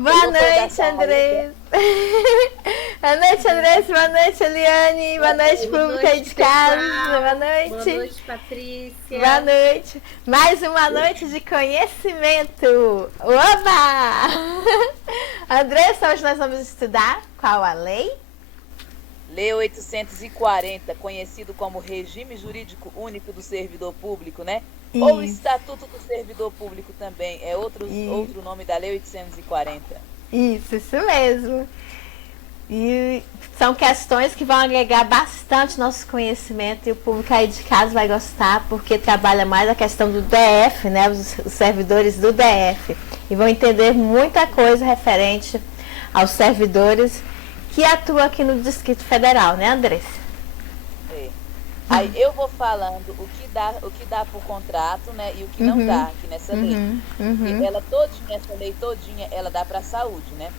Boa noite, Andrés. Boa noite, Andrés. Boa noite, Eliane. Boa noite, público aí de casa. Boa noite. Boa noite, Patrícia. Boa noite. Mais uma noite de conhecimento. Oba! Andrés, hoje nós vamos estudar qual a lei? Lei 840, conhecido como Regime Jurídico Único do Servidor Público, né? Isso. Ou Estatuto do Servidor Público também, é outro nome da Lei 840. Isso mesmo. E são questões que vão agregar bastante nosso conhecimento e o público aí de casa vai gostar porque trabalha mais a questão do DF, né? Os servidores do DF. E vão entender muita coisa referente aos servidores que atuam aqui no Distrito Federal, né, Andressa? É. Aí eu vou falando o que dá por contrato, né, e o que não dá aqui nessa lei. E ela todinha, essa lei todinha, ela dá para a saúde, né?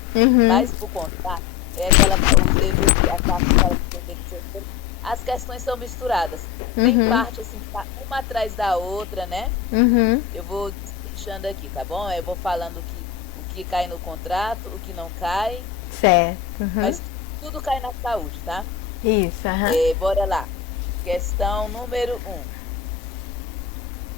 Mas por contrato, é aquela as questões são misturadas. Tem parte assim, uma atrás da outra, né? Eu vou deixando aqui, tá bom? Eu vou falando o que cai no contrato, o que não cai. Certo. Mas tudo cai na saúde, tá? Isso, bora lá. Questão número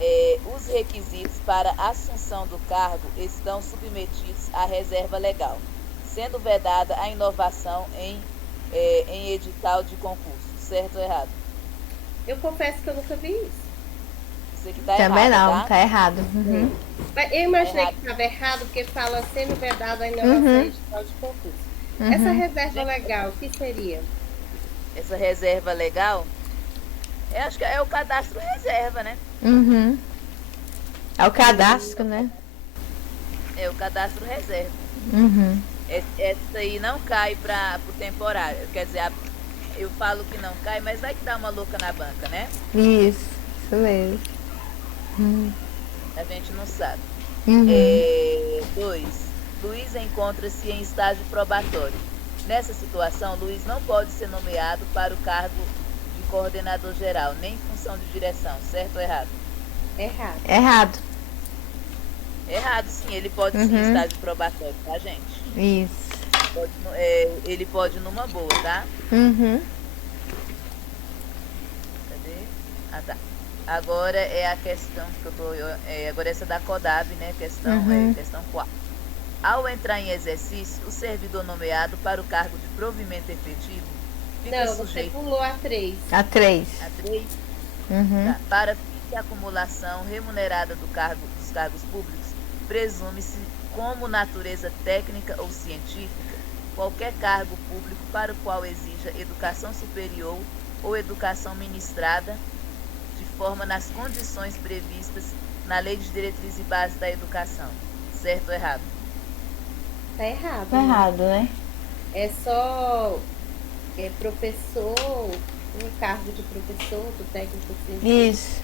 1. Os requisitos para assunção do cargo estão submetidos à reserva legal, sendo vedada a inovação em edital de concurso. Certo ou errado? Eu confesso que eu nunca vi isso. Você que tá Também errado, não, tá errado. Mas eu imaginei que estava errado porque fala sendo vedado a inovação em edital de concurso. Essa reserva legal, o que seria? Essa reserva legal, eu acho que é o cadastro reserva, né? É o cadastro, né? É o cadastro reserva. Essa aí não cai para o temporário. Quer dizer, eu falo que não cai, mas vai que dá uma louca na banca, né? Isso mesmo. A gente não sabe. 2. Luiz encontra-se em estágio probatório. Nessa situação, Luiz não pode ser nomeado para o cargo de coordenador geral, nem função de direção. Certo ou errado? Errado. Errado, sim. Ele pode sim em estágio probatório, tá, gente? Isso. Ele pode numa boa, tá? Cadê? Ah, tá. Agora é a questão que eu tô... agora essa da CODAB, né? Questão 4. Ao entrar em exercício, o servidor nomeado para o cargo de provimento efetivo fica sujeito... Você pulou a 3. A 3. A 3? Tá. Para fins de acumulação remunerada dos cargos públicos, presume-se como natureza técnica ou científica qualquer cargo público para o qual exija educação superior ou educação ministrada de forma nas condições previstas na Lei de Diretriz e Base da Educação. Certo ou errado? Tá errado. Tá errado, né? É só professor, um cargo de professor, do técnico científico. Isso.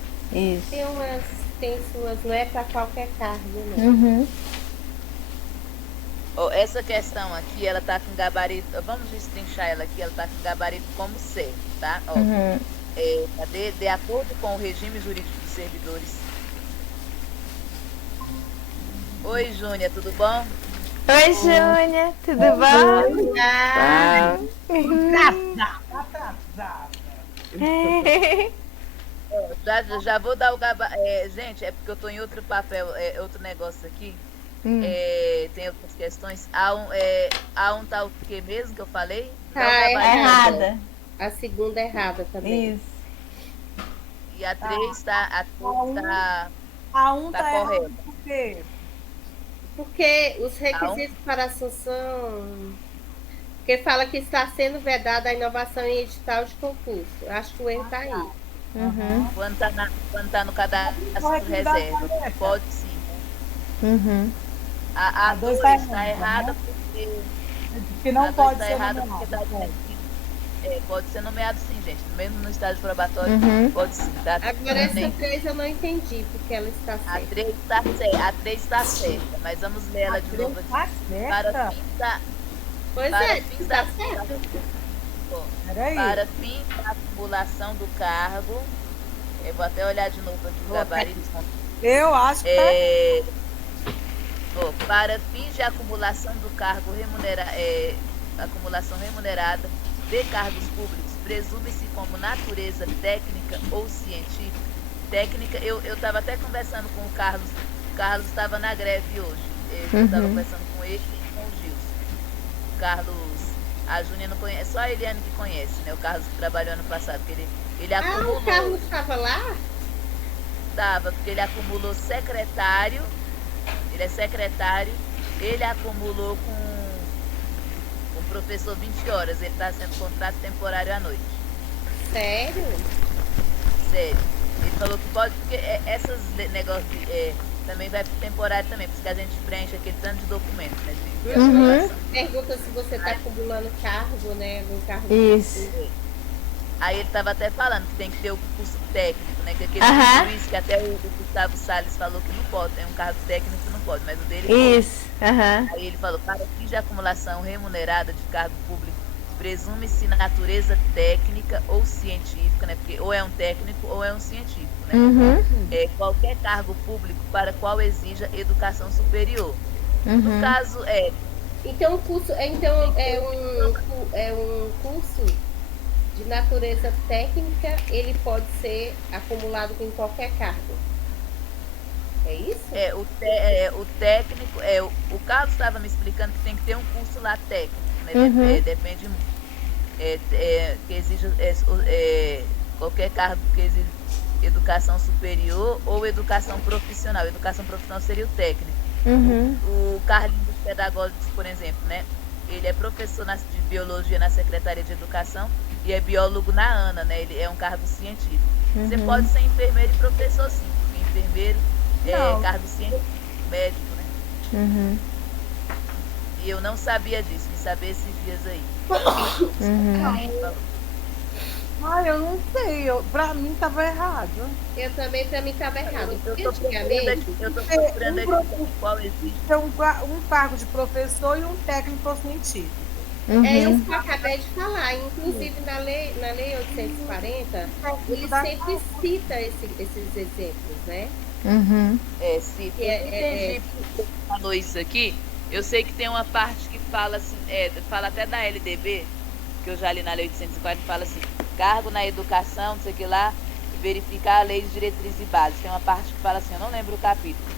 Tem suas, não é para qualquer cargo, não. Essa questão aqui, ela tá com gabarito, vamos destrinchar ela aqui, ela tá com gabarito como C, tá? De acordo com o regime jurídico dos servidores. Oi, Júnia, tudo bom? Oi, Júnia, tudo bom? Já vou dar o gabarito. Gente, é porque eu tô em outro papel, outro negócio aqui. Tem outras questões. A1 tá o que mesmo que eu falei? Tá errada. A segunda errada também. Isso. E a 3 tá correta. Por quê? Porque os requisitos para assunção... Porque fala que está sendo vedada a inovação em edital de concurso. Eu acho que o erro está aí. Quando tá no cadastro reserva, pode sim. A 2 está errada porque... Que não pode ser nomeado. Pode ser nomeado sim, gente. Mesmo no estágio probatório, pode sim. Tá? Agora essa 3 eu não entendi, porque ela está certa. A 3 está certa, mas vamos ler ela de novo aqui. Para fins da... Pois está certo. Para fins da acumulação do cargo, eu vou até olhar de novo aqui o gabarito. Eu acho que Para fins de acumulação do cargo acumulação remunerada de cargos públicos, presume-se como natureza técnica ou científica. Técnica, eu estava até conversando com o Carlos. O Carlos estava na greve hoje. Eu estava conversando com ele e com o Gilson. O Carlos, a Júnia não conhece, só a Eliane que conhece, né? O Carlos que trabalhou ano passado, porque ele acumulou. O Carlos estava lá? Estava, porque ele acumulou secretário. Ele é secretário, ele acumulou com o professor 20 horas, ele está sendo contrato temporário à noite. Sério? Sério. Ele falou que pode, porque essas negócios também vai pro temporário também, porque a gente preenche aquele tanto de documentos, né? Pergunta se você está acumulando cargo, né? Algum cargo. Isso. Aí ele estava até falando que tem que ter o curso técnico, né? Que aquele juiz que até o Gustavo Salles falou que não pode, tem um cargo técnico que não pode, mas o dele pode. Isso. Aí ele falou, para fins de acumulação remunerada de cargo público, presume-se natureza técnica ou científica, né? Porque ou é um técnico ou é um científico, né? Qualquer cargo público para qual exija educação superior. No caso, Então, o curso é um curso de natureza técnica, ele pode ser acumulado com qualquer cargo. É isso? O técnico, o Carlos estava me explicando que tem que ter um curso lá técnico, né? Depende muito. Que exige qualquer cargo que exige educação superior ou educação profissional. Educação profissional seria o técnico. O Carlinhos dos Pedagógicos, por exemplo, né? Ele é professor de biologia na Secretaria de Educação e é biólogo na ANA, né? Ele é um cargo científico. Você pode ser enfermeiro e professor, sim, porque enfermeiro é cargo científico, médico, né? E eu não sabia disso, vim saber esses dias aí. Eu não sei, pra mim estava errado. Eu também, pra mim estava errado. Eu tô procurando aqui qual existe. Tem um cargo de professor e um técnico científico. É isso que eu acabei de falar. Inclusive, na lei 840, ele sempre cita esses exemplos, né? Se eu falou isso aqui, eu sei que tem uma parte que fala assim, fala até da LDB, que eu já li na lei 840, fala assim, cargo na educação, não sei o que lá, verificar a lei de diretrizes e bases. Tem uma parte que fala assim, eu não lembro o capítulo.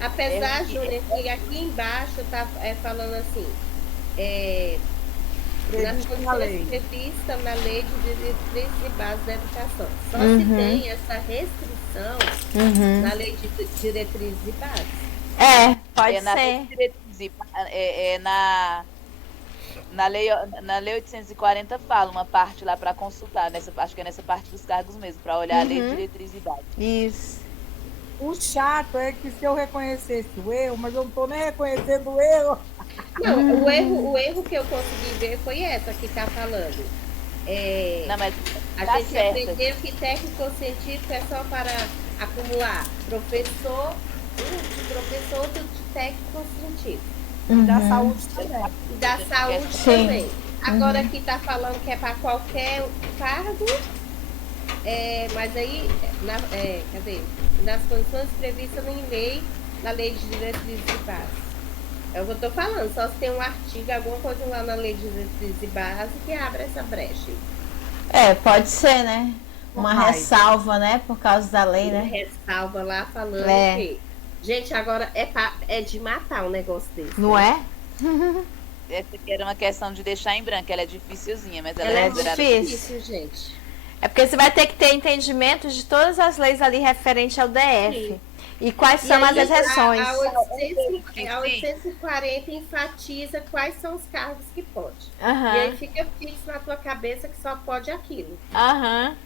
Apesar, Júlia, que aqui embaixo tá falando assim, nas condições previstas na lei de diretrizes e bases da educação. Só se tem essa restrição na lei de diretrizes e bases. Pode na ser. Lei de diretrizes e na lei 840 fala uma parte lá para consultar, acho que é nessa parte dos cargos mesmo, para olhar a lei de diretrizes e bases. Isso. O chato é que se eu reconhecesse o erro, mas eu não estou nem reconhecendo o erro. Não, o erro que eu consegui ver foi essa que está falando. Não, mas a gente aprendeu que técnico ou científico é só para acumular professor, um de professor, outro de técnico ou científico. Da saúde também. E da saúde também. Agora aqui está falando que é para qualquer cargo, mas aí, cadê? Nas condições previstas na lei de diretrizes e bases. É o que eu estou falando, só se tem um artigo, alguma coisa lá na lei de diretrizes e bases que abre essa brecha. Pode ser, né? Uma ressalva, né? Por causa da lei, né? Ressalva lá falando que... Gente, agora é de matar um negócio desse. Não é? Essa aqui era uma questão de deixar em branco, ela é dificilzinha, mas ela é difícil, gente. É porque você vai ter que ter entendimento de todas as leis ali referente ao DF. Sim. E quais são as exceções. A 840 enfatiza quais são os cargos que pode. E aí fica fixo na tua cabeça que só pode aquilo.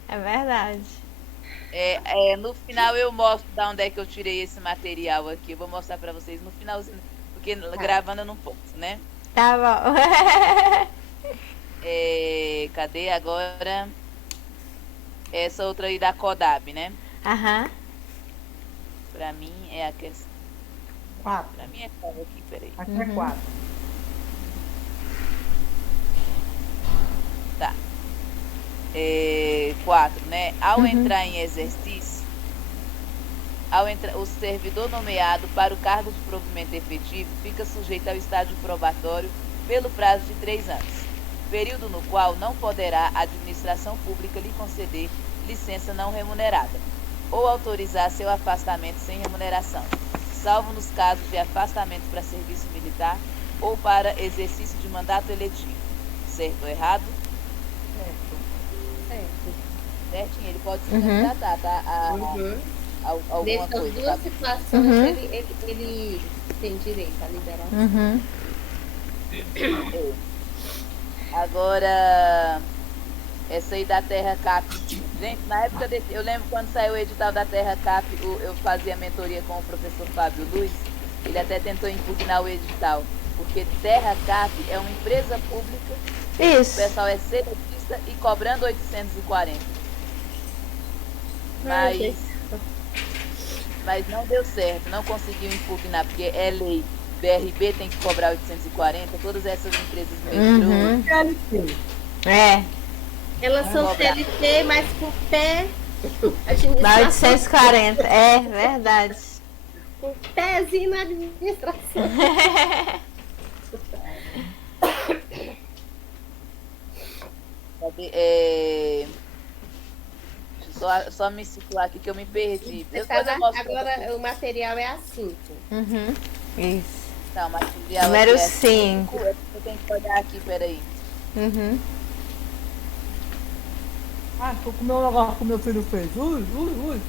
É verdade. No final eu mostro de onde é que eu tirei esse material aqui. Eu vou mostrar pra vocês no finalzinho, porque gravando eu não posso, né? Tá bom. Cadê agora? Essa outra aí da CODAB, né? Pra mim é a questão. 4. Pra mim é qual aqui, peraí. Aqui é 4. Tá. 4, né? Ao entrar em exercício, O servidor nomeado para o cargo de provimento efetivo fica sujeito ao estágio probatório pelo prazo de 3 anos, período no qual não poderá a administração pública lhe conceder licença não remunerada ou autorizar seu afastamento sem remuneração, salvo nos casos de afastamento para serviço militar ou para exercício de mandato eletivo. Certo ou errado? Certo. Certinho, ele pode se candidatar, tá? Alguma Nessas coisa. duas Tá? situações, ele tem direito a liberar. Agora, essa aí da Terra Cap. Gente, na época eu lembro quando saiu o edital da Terra Cap, eu fazia mentoria com o professor Fábio Luiz. Ele até tentou impugnar o edital, porque Terra Cap é uma empresa pública. Isso. O pessoal é seletista e cobrando 840. Mas não deu certo, não conseguiu impugnar, porque é lei. BRB tem que cobrar 840, todas essas empresas metrô. É. Elas são CLT, mas por pé. Dá 840. É verdade. Com pezinho na administração. Só me situar aqui que eu me perdi. Agora o material é assim. Isso. Tá, o material Número é 5. Eu tenho que olhar aqui, peraí. Ah, tô com o meu negócio que o meu filho fez. Ui.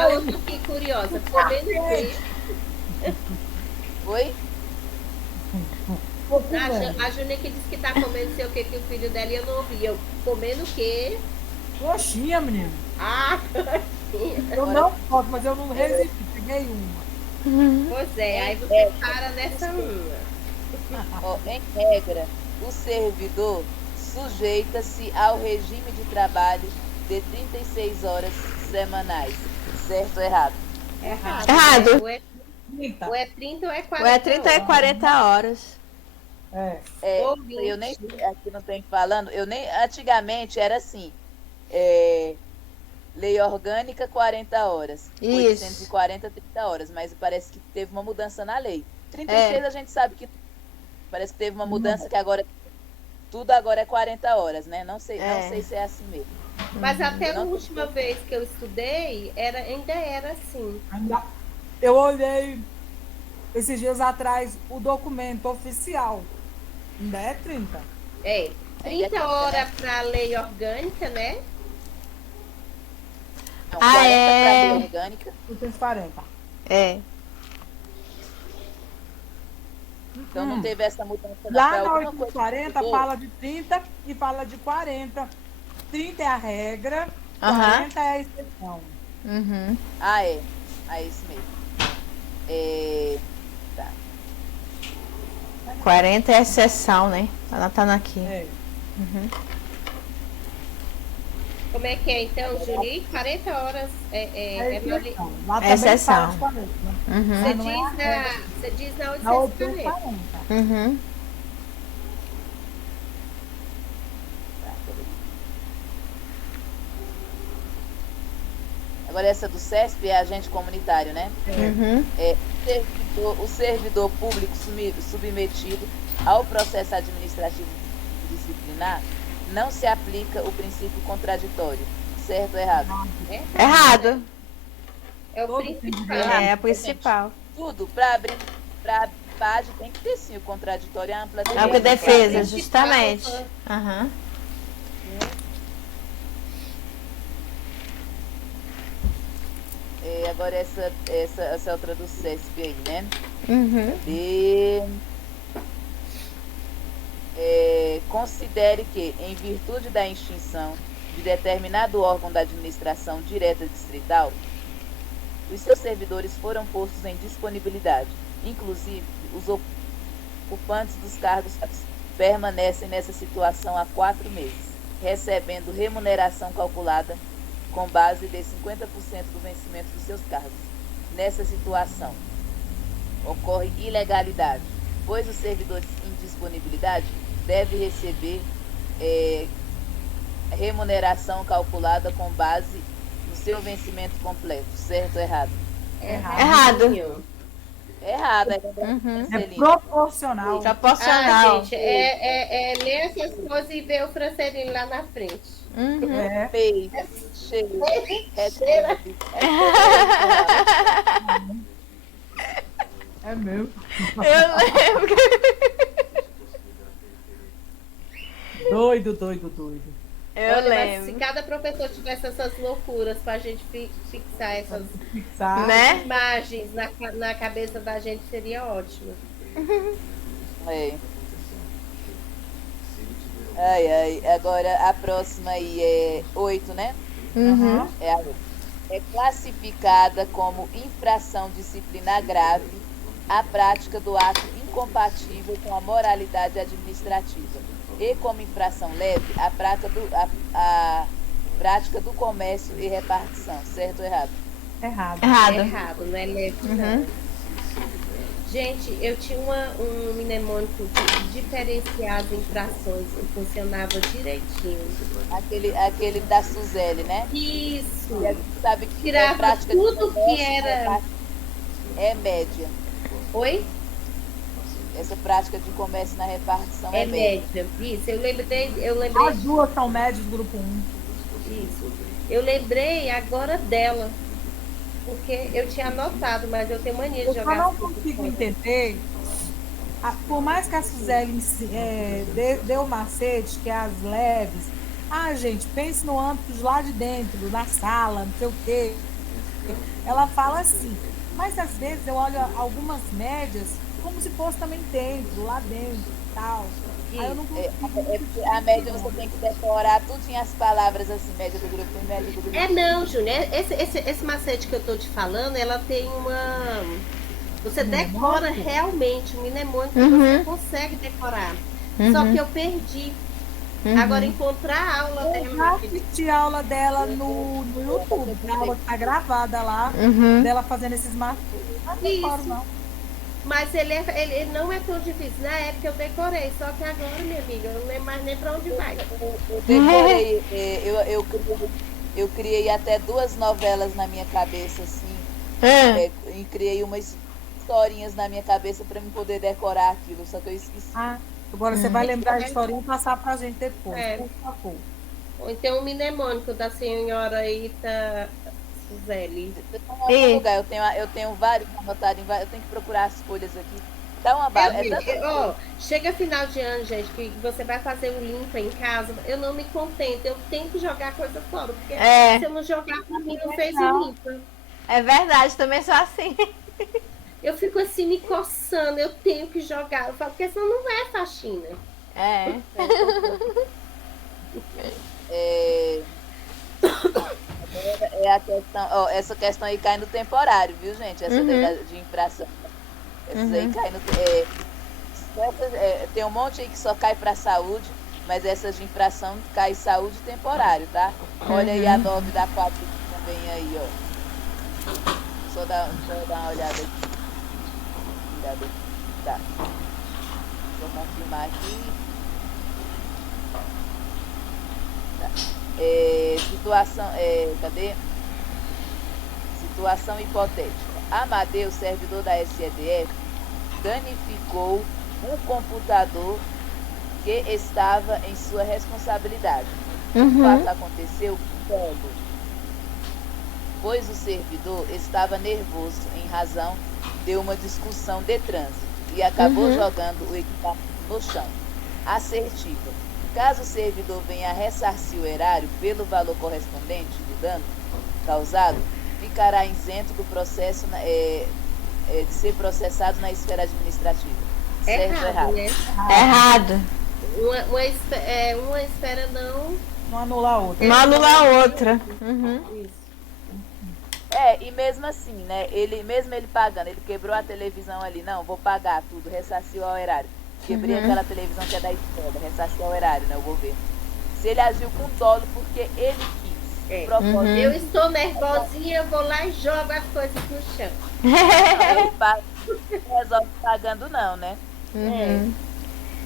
Eu fiquei curiosa. Comendo o quê? Oi? A Junique disse que tá comendo sei o que o filho dela e eu não ouvi. Eu comendo o quê? Coxinha, menino. Ah, coxinha. Eu não posso, mas eu não resisti. Peguei uma. Pois é, aí você para nessa uma. Ó, em regra, o servidor sujeita-se ao regime de trabalho de 36 horas semanais. Certo ou errado? Errado. Ou é 30 ou é 40 Ou é 30 ou 40 horas. Eu nem aqui não tem falando, antigamente era assim, lei orgânica 40 horas, Isso. 840, 30 horas, mas parece que teve uma mudança na lei. 36 a gente sabe que parece que teve uma mudança que agora tudo agora é 40 horas, né? Não sei se é assim mesmo. Mas até a última vez que eu estudei, ainda era assim. Eu olhei esses dias atrás o documento oficial. Ainda é 30. 30 horas para a lei orgânica, né? Não, 40 para lei orgânica. 240. Então não teve essa mudança. Lá na 840 fala de 30 e fala de 40. 30 é a regra, 40 é a exceção. É isso mesmo. Tá. 40 é exceção, né? Ela tá aqui. Como é que é então, Julie? 40 horas é exceção. Lá também exceção. fala de 40, Você diz na na 840. 840. Agora essa do CESP é agente comunitário, né? O servidor público submetido ao processo administrativo disciplinar não se aplica o princípio contraditório. Certo ou errado? Errado. É o principal. É a principal. Tudo para abrir para PAD tem que ter sim o contraditório e a ampla É o que defesa, justamente. Agora essa outra do CESP aí, né? Considere que, em virtude da extinção de determinado órgão da administração direta distrital, os seus servidores foram postos em disponibilidade. Inclusive, os ocupantes dos cargos permanecem nessa situação há 4 meses, recebendo remuneração calculada com base de 50% do vencimento dos seus cargos. Nessa situação, ocorre ilegalidade, pois os servidores em disponibilidade devem receber remuneração calculada com base nos seu vencimento completo. Certo ou errado? Errado. Errado. É proporcional. Proporcional. Gente, é ler essas coisas e ver o Francelino lá na frente. É. Fez. Cheio. Recebe. É meu. Eu lembro. Doido. Eu Olha, mas lembro. se cada professor tivesse essas loucuras pra gente fixar essas Fixar. Né? imagens na cabeça da gente, seria ótimo. É. Ai. Agora a próxima aí é 8, né? Uhum. É classificada como infração disciplinar grave a prática do ato incompatível com a moralidade administrativa e como infração leve a prática do comércio e repartição. Certo ou errado? Errado. Errado, não é leve, não. Gente, eu tinha um mnemônico de diferenciar as infrações que funcionava direitinho. Aquele da Suzeli, né? Isso. E a gente sabe que Tirava a prática tudo de comércio que era. é média. Oi? Essa prática de comércio na repartição É é média. média. Isso, eu lembrei. As duas são médios do grupo 1. Isso. Eu lembrei agora dela. Porque eu tinha anotado, mas eu tenho mania de Eu só jogar. não as coisas consigo fora. entender, por mais que a Suzeli deu o macete, que é as leves, gente, pense no âmbito de lá de dentro, na sala, não sei o quê. Ela fala assim, mas às vezes eu olho algumas médias como se fosse também dentro, lá dentro e tal. Aí eu não consigo. A média você tem que decorar tudo tinha as palavras assim, média do grupo 1, média do grupo 2. Não, Júnior. Esse macete que eu tô te falando, ela tem uma. Você decora realmente o mnemônico que você consegue decorar. Só que eu perdi. Agora, encontrar a aula Eu já dela. assisti a aula dela no YouTube, a aula que tá gravada lá, dela fazendo esses macetes. Não decoro, não. Mas ele não é tão difícil. Na época eu decorei, só que agora, minha amiga, eu não lembro mais nem pra onde vai. Eu decorei, eu criei até 2 novelas na minha cabeça, assim. E criei umas historinhas na minha cabeça para me poder decorar aquilo, só que eu esqueci. Agora você vai lembrar a historinha e passar pra gente depois. Por favor. Ou então o mnemônico da senhora Ita Suzeli. Em lugar, eu tenho vários anotados, eu tenho que procurar as folhas aqui. Dá uma bala. Chega final de ano, gente, que você vai fazer um limpa em casa, eu não me contento, eu tenho que jogar coisa fora, porque se eu não jogar pra mim, não fez o limpa. É verdade, também sou assim. Eu fico assim me coçando, eu tenho que jogar. Eu falo, porque senão não é faxina. A questão, essa questão aí cai no temporário, viu, gente? Essa de infração. Essas aí cai no. Tem um monte aí que só cai para saúde, mas essas de infração cai saúde temporário, tá? Olha aí a 9 da 4 também aí, ó. Só dar uma olhada aqui. Tá. Vou confirmar aqui. Tá. Situação. Cadê? Situação hipotética. Amadeu, servidor da SEDF, danificou um computador que estava em sua responsabilidade. O fato aconteceu quando? Pois o servidor estava nervoso em razão de uma discussão de trânsito e acabou jogando o equipamento no chão. Assertiva. Caso o servidor venha a ressarcir o erário pelo valor correspondente do dano causado, ficará isento do processo de ser processado na esfera administrativa. Certo ou errado? Né? Errado. Uma esfera não anula a outra. Não anula a outra. Isso. E mesmo assim, né? Mesmo ele pagando, ele quebrou a televisão ali, não, vou pagar tudo, ressarciu ao erário. Quebrei aquela televisão que é da escola, ressarciu ao erário, né? O governo. Se ele agiu com dolo porque ele quis. Eu estou nervosinha, eu vou lá e jogo as coisas no chão. Não resolve pagando não, né?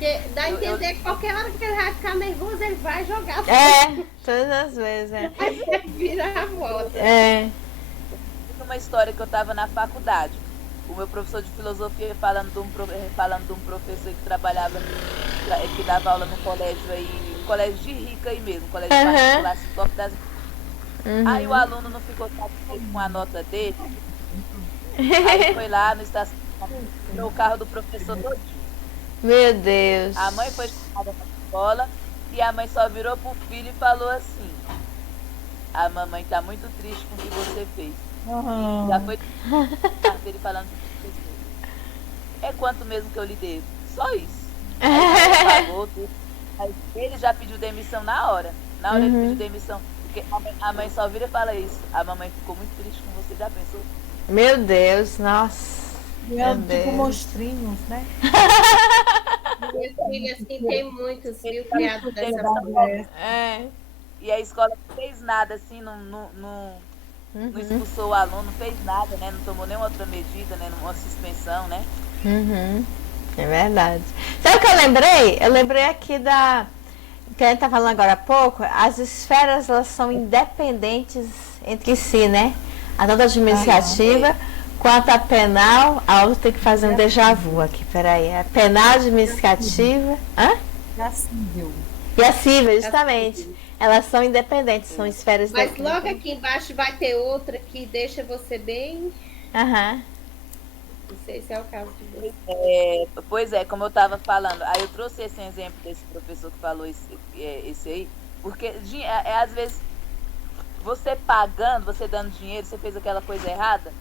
Porque dá a entender que qualquer hora que ele vai ficar nervoso, ele vai jogar. Todas as vezes, Vai virar a moda. Uma história que eu estava na faculdade. O meu professor de filosofia falando de um professor que trabalhava, que dava aula no colégio aí, um colégio de rica aí mesmo, um colégio particular, assim, top das. Aí o aluno não ficou satisfeito com a nota dele. Aí foi lá no estacionamento, tirou o carro do professor todinho. Meu Deus. A mãe foi chamada na escola e a mãe só virou pro filho e falou assim: a mamãe tá muito triste com o que você fez. Já foi ele falando que você fez. É quanto mesmo que eu lhe devo? Só isso. Aí pagou tudo. Aí ele já pediu demissão na hora. Na hora ele pediu demissão. Porque a mãe só vira e fala isso. A mamãe ficou muito triste com você, já pensou? Meu Deus, nossa. Tipo monstrinhos, né? Minha filha, assim, tem muitos, viu, criados dessa forma. E a escola não fez nada, assim, não expulsou o aluno, não fez nada, né? Não tomou nenhuma outra medida, né? Uma suspensão, né? É verdade. Sabe o que eu lembrei? Eu lembrei aqui que a gente tá falando agora há pouco, as esferas, elas são independentes entre si, né? A tanto administrativa quanto a penal. A outra tem que fazer um déjà vu aqui, peraí. A penal, administrativa e a civil, justamente. Elas são independentes, são esferas Mas logo aqui embaixo vai ter outra que deixa você bem... Não sei se é o caso de você. Pois é, como eu estava falando, aí eu trouxe esse exemplo desse professor que falou esse aí, porque às vezes você pagando, você dando dinheiro, você fez aquela coisa errada,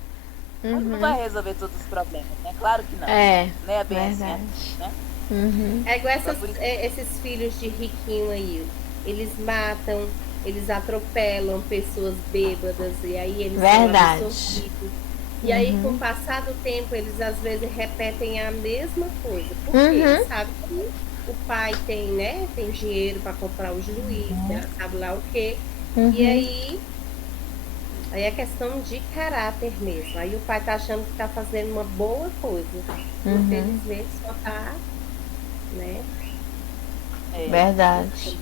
não vai resolver todos os problemas, né? Claro que não. Não é bem assim, né? É igual esses filhos de riquinho aí, eles matam, eles atropelam pessoas bêbadas, e aí eles são absorvidos. E aí, com o passar do tempo, eles às vezes repetem a mesma coisa. Porque eles sabem que o pai tem, né? Tem dinheiro para comprar o juiz, sabe lá o quê. E aí é questão de caráter mesmo. Aí o pai tá achando que tá fazendo uma boa coisa. Infelizmente só tá, né? Verdade.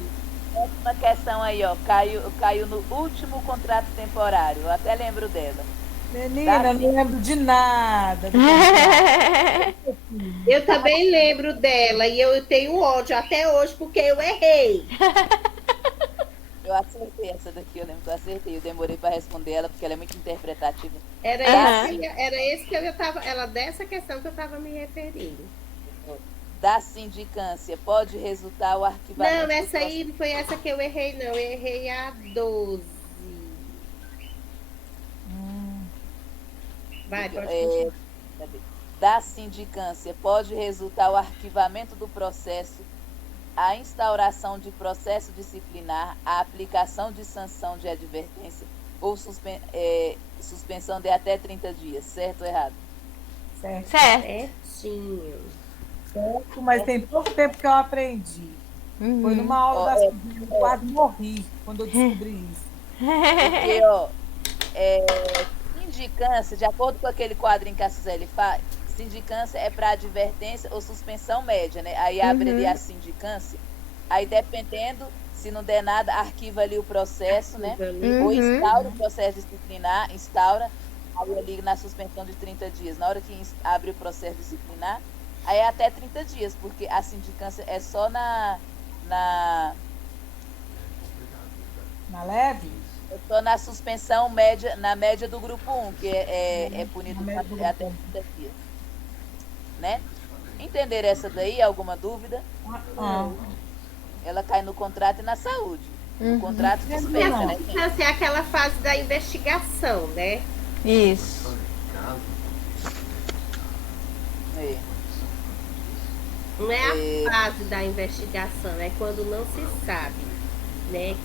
Uma questão aí, ó, caiu no último contrato temporário. Eu até lembro dela. Menina, não lembro de nada. Eu também lembro dela e eu tenho ódio até hoje porque eu errei. Eu acertei essa daqui, eu lembro que eu acertei. Eu demorei para responder ela porque ela é muito interpretativa. Era esse que eu tava, ela dessa questão que eu estava me referindo. Da sindicância, pode resultar o arquivamento... Não, essa aí não foi essa que eu errei, não. Eu errei a 12. Vai, pode continuar. Da sindicância, pode resultar o arquivamento do processo, a instauração de processo disciplinar, a aplicação de sanção de advertência ou suspensão de até 30 dias. Certo ou errado? Certinho. Certo, mas tem pouco tempo que eu aprendi. Foi numa aula da eu quase morri quando eu descobri isso. Porque, ó, sindicância, de acordo com aquele quadrinho que a Suzeli faz, sindicância é para advertência ou suspensão média, né? Aí abre ali a sindicância, aí dependendo, se não der nada, arquiva ali o processo, né? Ou instaura o processo disciplinar, ali na suspensão de 30 dias. Na hora que abre o processo disciplinar, aí é até 30 dias, porque a sindicância é só na leve? Eu estou na suspensão média, na média do grupo 1, que é punido até 30 dias. Né? Entenderam essa daí? Alguma dúvida? Ela cai no contrato e na saúde. O contrato dispensa, né? É aquela fase da investigação, né? Isso. Não é a fase da investigação, é quando não se sabe, né?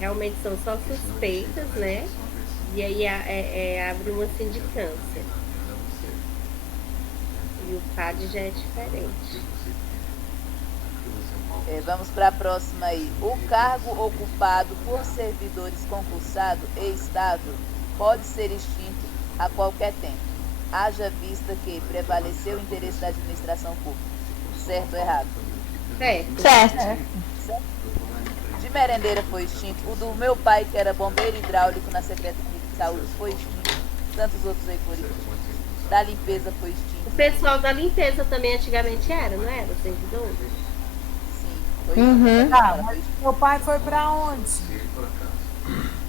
Realmente são só suspeitas, né? E aí abre uma sindicância. E o PAD já é diferente. Vamos para a próxima aí. O cargo ocupado por servidores concursados e estável pode ser extinto a qualquer tempo, haja vista que prevaleceu o interesse da administração pública. Certo ou errado? Certo. De merendeira foi extinto. O do meu pai, que era bombeiro hidráulico na Secretaria de Saúde, foi extinto. Tantos outros aí foram extintos. Da limpeza foi extinto. O pessoal da limpeza também antigamente era, não era? O servidor? Sim, foi extinto. Mas meu pai foi para onde?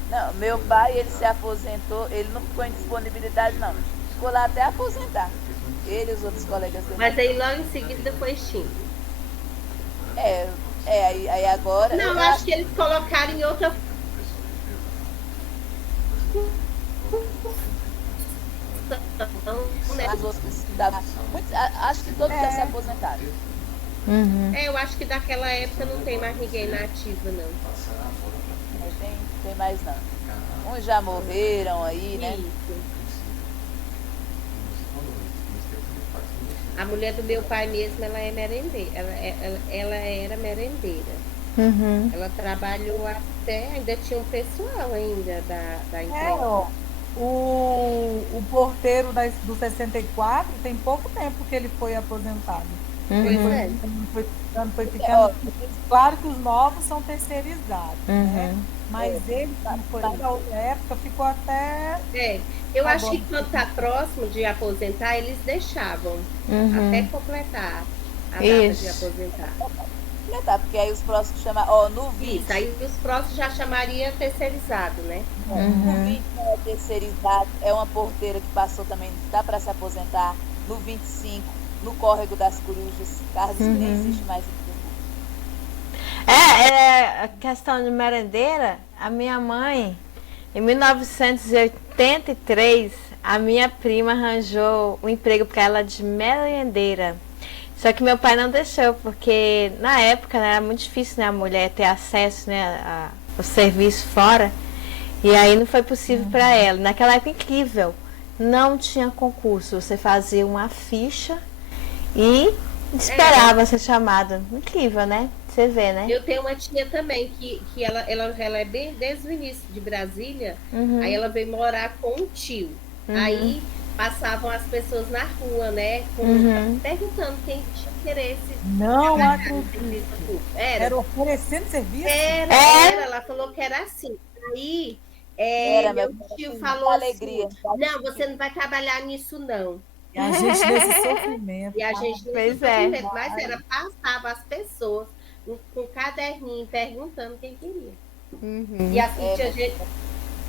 Não, meu pai, ele se aposentou, ele não ficou em disponibilidade, não. Ficou lá até aposentar. Ele e os outros colegas dele. Mas aí logo em seguida foi extinto. Aí agora. Não, eu acho que eles colocaram em outra. As outras que davam. Acho que todos já se aposentaram. Eu acho que daquela época não tem mais ninguém na ativa, não. Tem mais não. Uns já morreram aí, né? Isso. A mulher do meu pai mesmo, ela é merendeira. Ela era merendeira. Ela trabalhou até, ainda tinha um pessoal ainda da empresa. O porteiro do 64 tem pouco tempo que ele foi aposentado. Foi ficando. Claro que os novos são terceirizados, né? Mas ele, quando foi da outra época, ficou até. Eu acho que quando está próximo de aposentar, eles deixavam até completar a data de aposentar. Porque aí os próximos chamam, no 20. Isso, aí os próximos já chamaria terceirizado, né? No 20 é terceirizado, é uma porteira que passou também, dá para se aposentar. No 25, no Córrego das Corujas, cargos que nem existe mais. A questão de merendeira, a minha mãe, em 1983, a minha prima arranjou um emprego para ela de merendeira. Só que meu pai não deixou, porque na época, né, era muito difícil, né, a mulher ter acesso, né, ao serviço fora. E aí não foi possível para ela. Naquela época, incrível, não tinha concurso. Você fazia uma ficha e esperava ser chamada. Incrível, né? Você vê, né? Eu tenho uma tia também que ela é bem desde o início de Brasília. Aí ela veio morar com um tio. Aí passavam as pessoas na rua, né? Perguntando quem tinha interesse. Não acredito. Era oferecendo serviço? Era. Ela falou que era assim. Aí meu tio falou alegria. Assim, não, você não vai trabalhar nisso, não. E a gente nesse sofrimento. E a gente nesse sofrimento. Mas passava as pessoas com um caderninho perguntando quem queria. E assim tinha gente.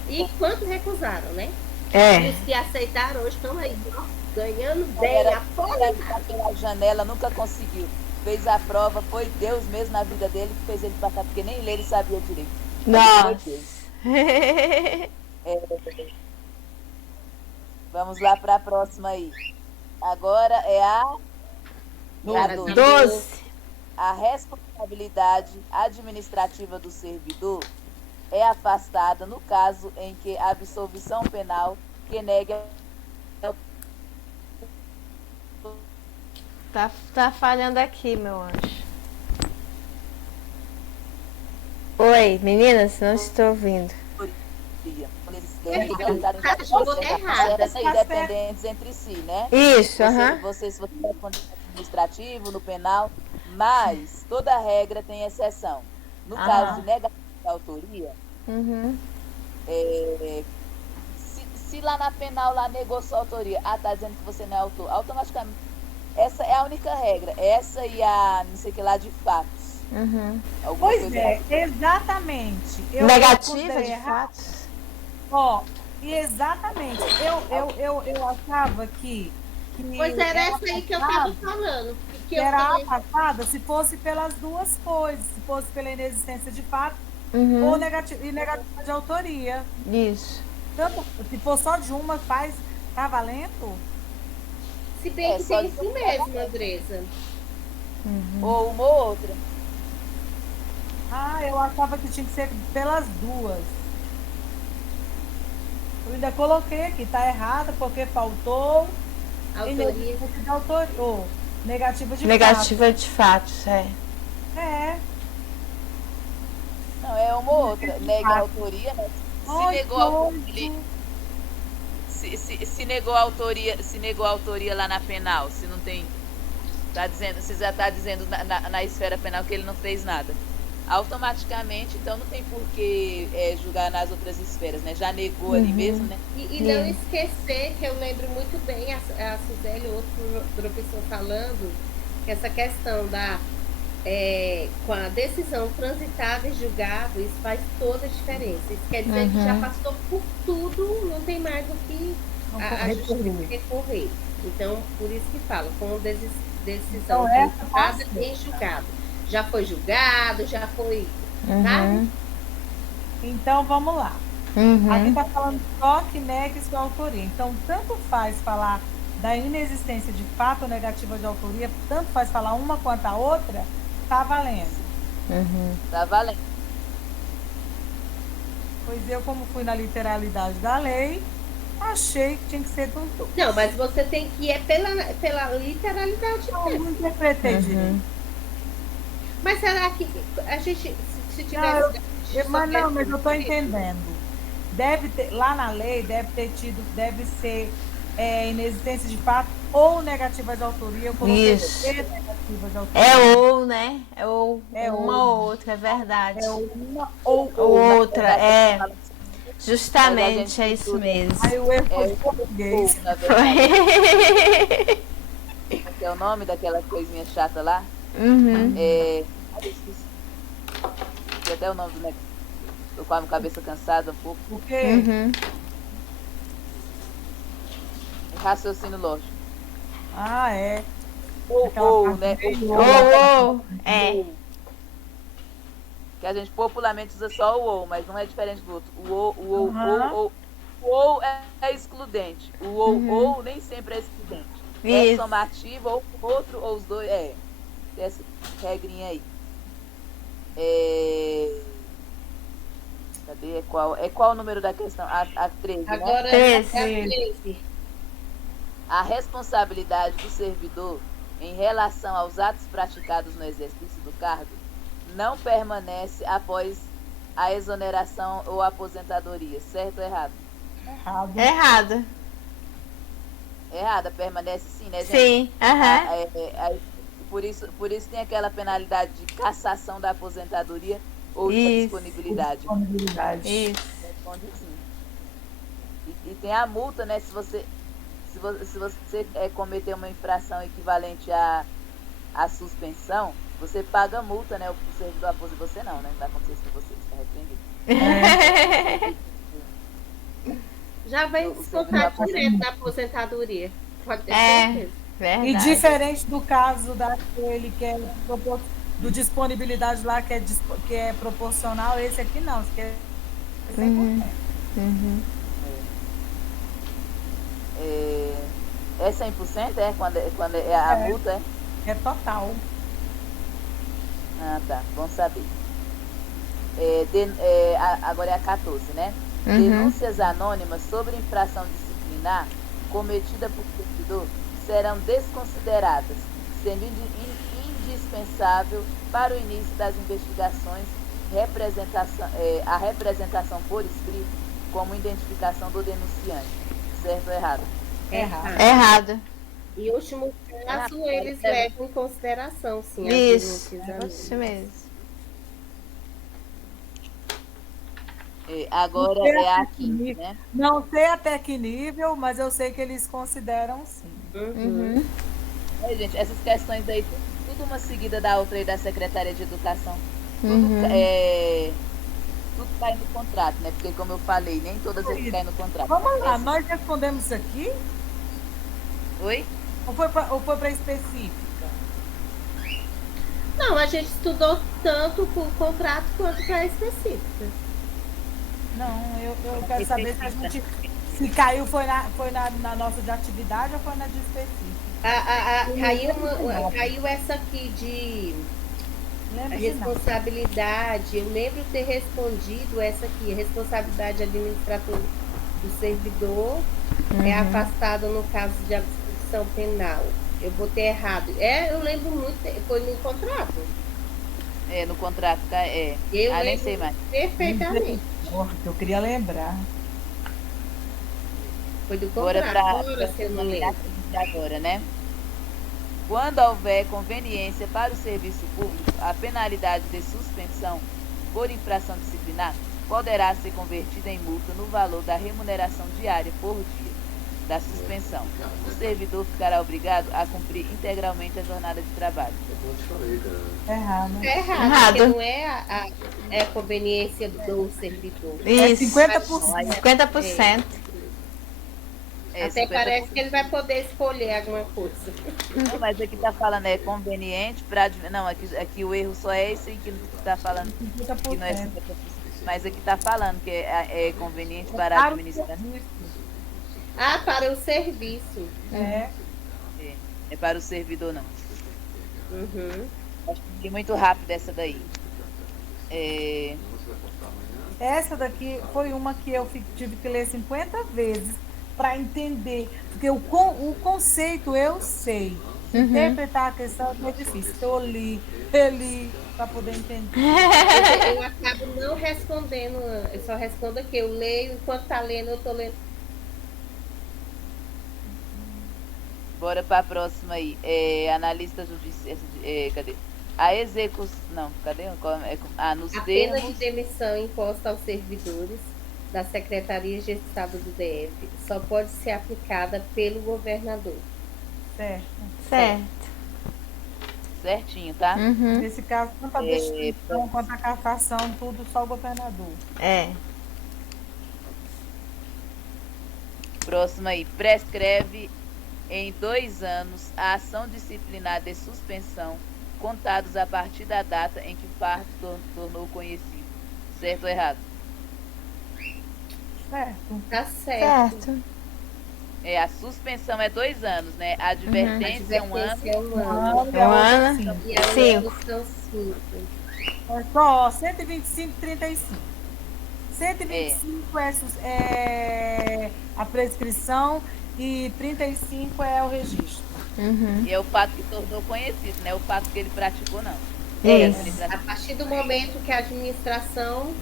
E quantos recusaram, né? E os que aceitaram hoje estão aí, ganhando bem, apoiando. Pela janela, nunca conseguiu. Fez a prova, foi Deus mesmo na vida dele que fez ele passar, porque nem ele sabia direito. Nossa. Foi Deus. Vamos lá para a próxima aí. Agora é a 12. A responsabilidade administrativa do servidor é afastada no caso em que a absolvição penal que nega. Tá falhando aqui, meu anjo. Oi, meninas, não estou ouvindo. Independentes entre si, né? Isso, Vocês administrativo, no penal, mas toda regra tem exceção. No caso de negação de autoria, se lá na penal lá negou sua autoria, tá dizendo que você não é autor, automaticamente, essa é a única regra, essa e a não sei o que lá de fatos. Pois é, exatamente. Negativa de fatos? E exatamente. Eu achava que pois era essa aí que eu estava falando. Que era afastada se fosse pelas duas coisas, se fosse pela inexistência de fato ou negativa de autoria. Isso. Tanto, se for só de uma, tá valendo? Se bem que tem isso mesmo, Andressa. Ou uma ou outra. Eu achava que tinha que ser pelas duas. Eu ainda coloquei aqui, tá errada porque faltou autoria. Negativa de fatos, Não, é uma ou outra. Nega a autoria, né? Se negou a autoria lá na penal, se não tem Tá dizendo, você já está dizendo na esfera penal que ele não fez nada. Automaticamente, então não tem por que julgar nas outras esferas, né? Já negou ali mesmo, né? E não esquecer que eu lembro muito bem a Suzeli, outro professor falando, que essa questão da com a decisão transitada e julgada, isso faz toda a diferença. Isso quer dizer que já passou por tudo, não tem mais o que a justiça recorrer. Então, por isso que falo, com decisão transitada e julgada. Já foi julgado, já foi. Sabe? Então, vamos lá. Aqui está falando só que negue sua autoria. Então, tanto faz falar da inexistência de fato negativa de autoria, tanto faz falar uma quanto a outra, está valendo. Tá valendo. Pois eu, como fui na literalidade da lei, achei que tinha que ser dos dois. Não, mas você tem que ir pela literalidade mesmo. Não interpretei direito. Mas será que a gente, se tivesse... Mas eu estou entendendo. Deve ter, lá na lei, deve ser inexistência de fato ou negativa de autoria. Eu coloquei negativa de autoria. É ou, né? É ou. Uma ou outra, é verdade. É uma ou outra, Justamente, é isso mesmo. Aí o erro foi português. É o nome daquela coisinha chata lá? E até o nome do negócio. Tô com a cabeça cansada um pouco. O quê? Raciocínio lógico. É. Ou, né? É. Que a gente popularmente usa só o ou, mas não é diferente do outro. O ou é excludente. O ou nem sempre é excludente. É somativo, ou o outro, ou os dois. Tem essa regrinha aí. Cadê? Qual o número da questão? A 13, agora, né? 13. A responsabilidade do servidor em relação aos atos praticados no exercício do cargo não permanece após a exoneração ou aposentadoria, certo ou errado? Errado. Errada, permanece sim, né, gente? Sim, por isso tem aquela penalidade de cassação da aposentadoria ou de disponibilidade. Isso. Responde sim. E tem a multa, né? Se você cometer uma infração equivalente à suspensão, você paga multa, né? O servidor aposenta. Você não, né? Não vai acontecer isso com você, está arrependido. Já vem descontar direto da aposentadoria. Pode ter certeza. Verdade. E diferente do caso daquele que é do disponibilidade lá, que é proporcional, esse aqui não, esse aqui é 100%. É 100%? Quando é a multa? É total. Ah, tá. Bom saber. Agora é a 14, né? Denúncias anônimas sobre infração disciplinar cometida por servidor serão desconsideradas, sendo indispensável para o início das investigações a representação por escrito como identificação do denunciante. Certo ou errado? Errado. Em último caso, eles levam em consideração, sim. Isso mesmo. Agora é a 15, né? Não sei até que nível, mas eu sei que eles consideram sim. Gente, essas questões aí, tudo uma seguida da outra aí da Secretaria de Educação. Tudo cai no contrato, né? Porque, como eu falei, nem todas eles caem no contrato. Vamos lá, nós respondemos isso aqui? Oi? Ou foi para específica? Não, a gente estudou tanto com o contrato quanto para a específica. Não, eu quero saber se caiu foi na nossa de atividade ou foi na de específica. Caiu essa aqui de responsabilidade. Eu lembro de ter respondido essa aqui, responsabilidade administrativa do servidor é afastado no caso de absolvição penal. Eu botei errado. Eu lembro muito, foi no contrato. No contrato, tá? Eu nem sei mais. Perfeitamente. Eu queria lembrar. Foi do contrato. Agora, se eu não lembro. Agora, né? Quando houver conveniência para o serviço público, a penalidade de suspensão por infração disciplinar poderá ser convertida em multa no valor da remuneração diária por dia da suspensão. O servidor ficará obrigado a cumprir integralmente a jornada de trabalho. Errado. É errado, porque não é a conveniência do servidor. É Isso. 50%. 50%. É, Até 50%. parece que ele vai poder escolher alguma coisa. Não, mas aqui está falando é conveniente para... Não, aqui o erro só é esse que está falando que não é 50%. Mas aqui está falando que é conveniente para a administração. Ah, para o serviço. É para o servidor, não. Uhum. Acho que muito rápido essa daí. Essa daqui foi uma que eu tive que ler 50 vezes para entender, porque o conceito eu sei. Interpretar a questão é difícil. Então, eu li para poder entender. Eu acabo não respondendo, eu só respondo aqui. Eu leio, enquanto está lendo, eu estou lendo. Bora para a próxima aí. Analista judiciário. Cadê? A execução. Não, cadê? Nos A pena de termos. demissão imposta aos servidores da Secretaria de Estado do DF só pode ser aplicada pelo governador. Certo. Certinho, tá? Uhum. Nesse caso, tanto a destituição quanto a cassação, tudo só o governador. É. Próxima aí. Prescreve em 2 anos a ação disciplinar de suspensão, contados a partir da data em que o fato tornou conhecido. Certo ou errado? Certo. Tá certo. Certo. A suspensão é 2 anos, né? A advertência é 1 ano. Advertência é 1 ano. Um ano. E a Cinco. outra são 5. É só 125, 35. 125 é a prescrição e 35 é o registro. Uhum. E é o fato que tornou conhecido, não é o fato que ele praticou, não. Isso. A partir do momento que a administração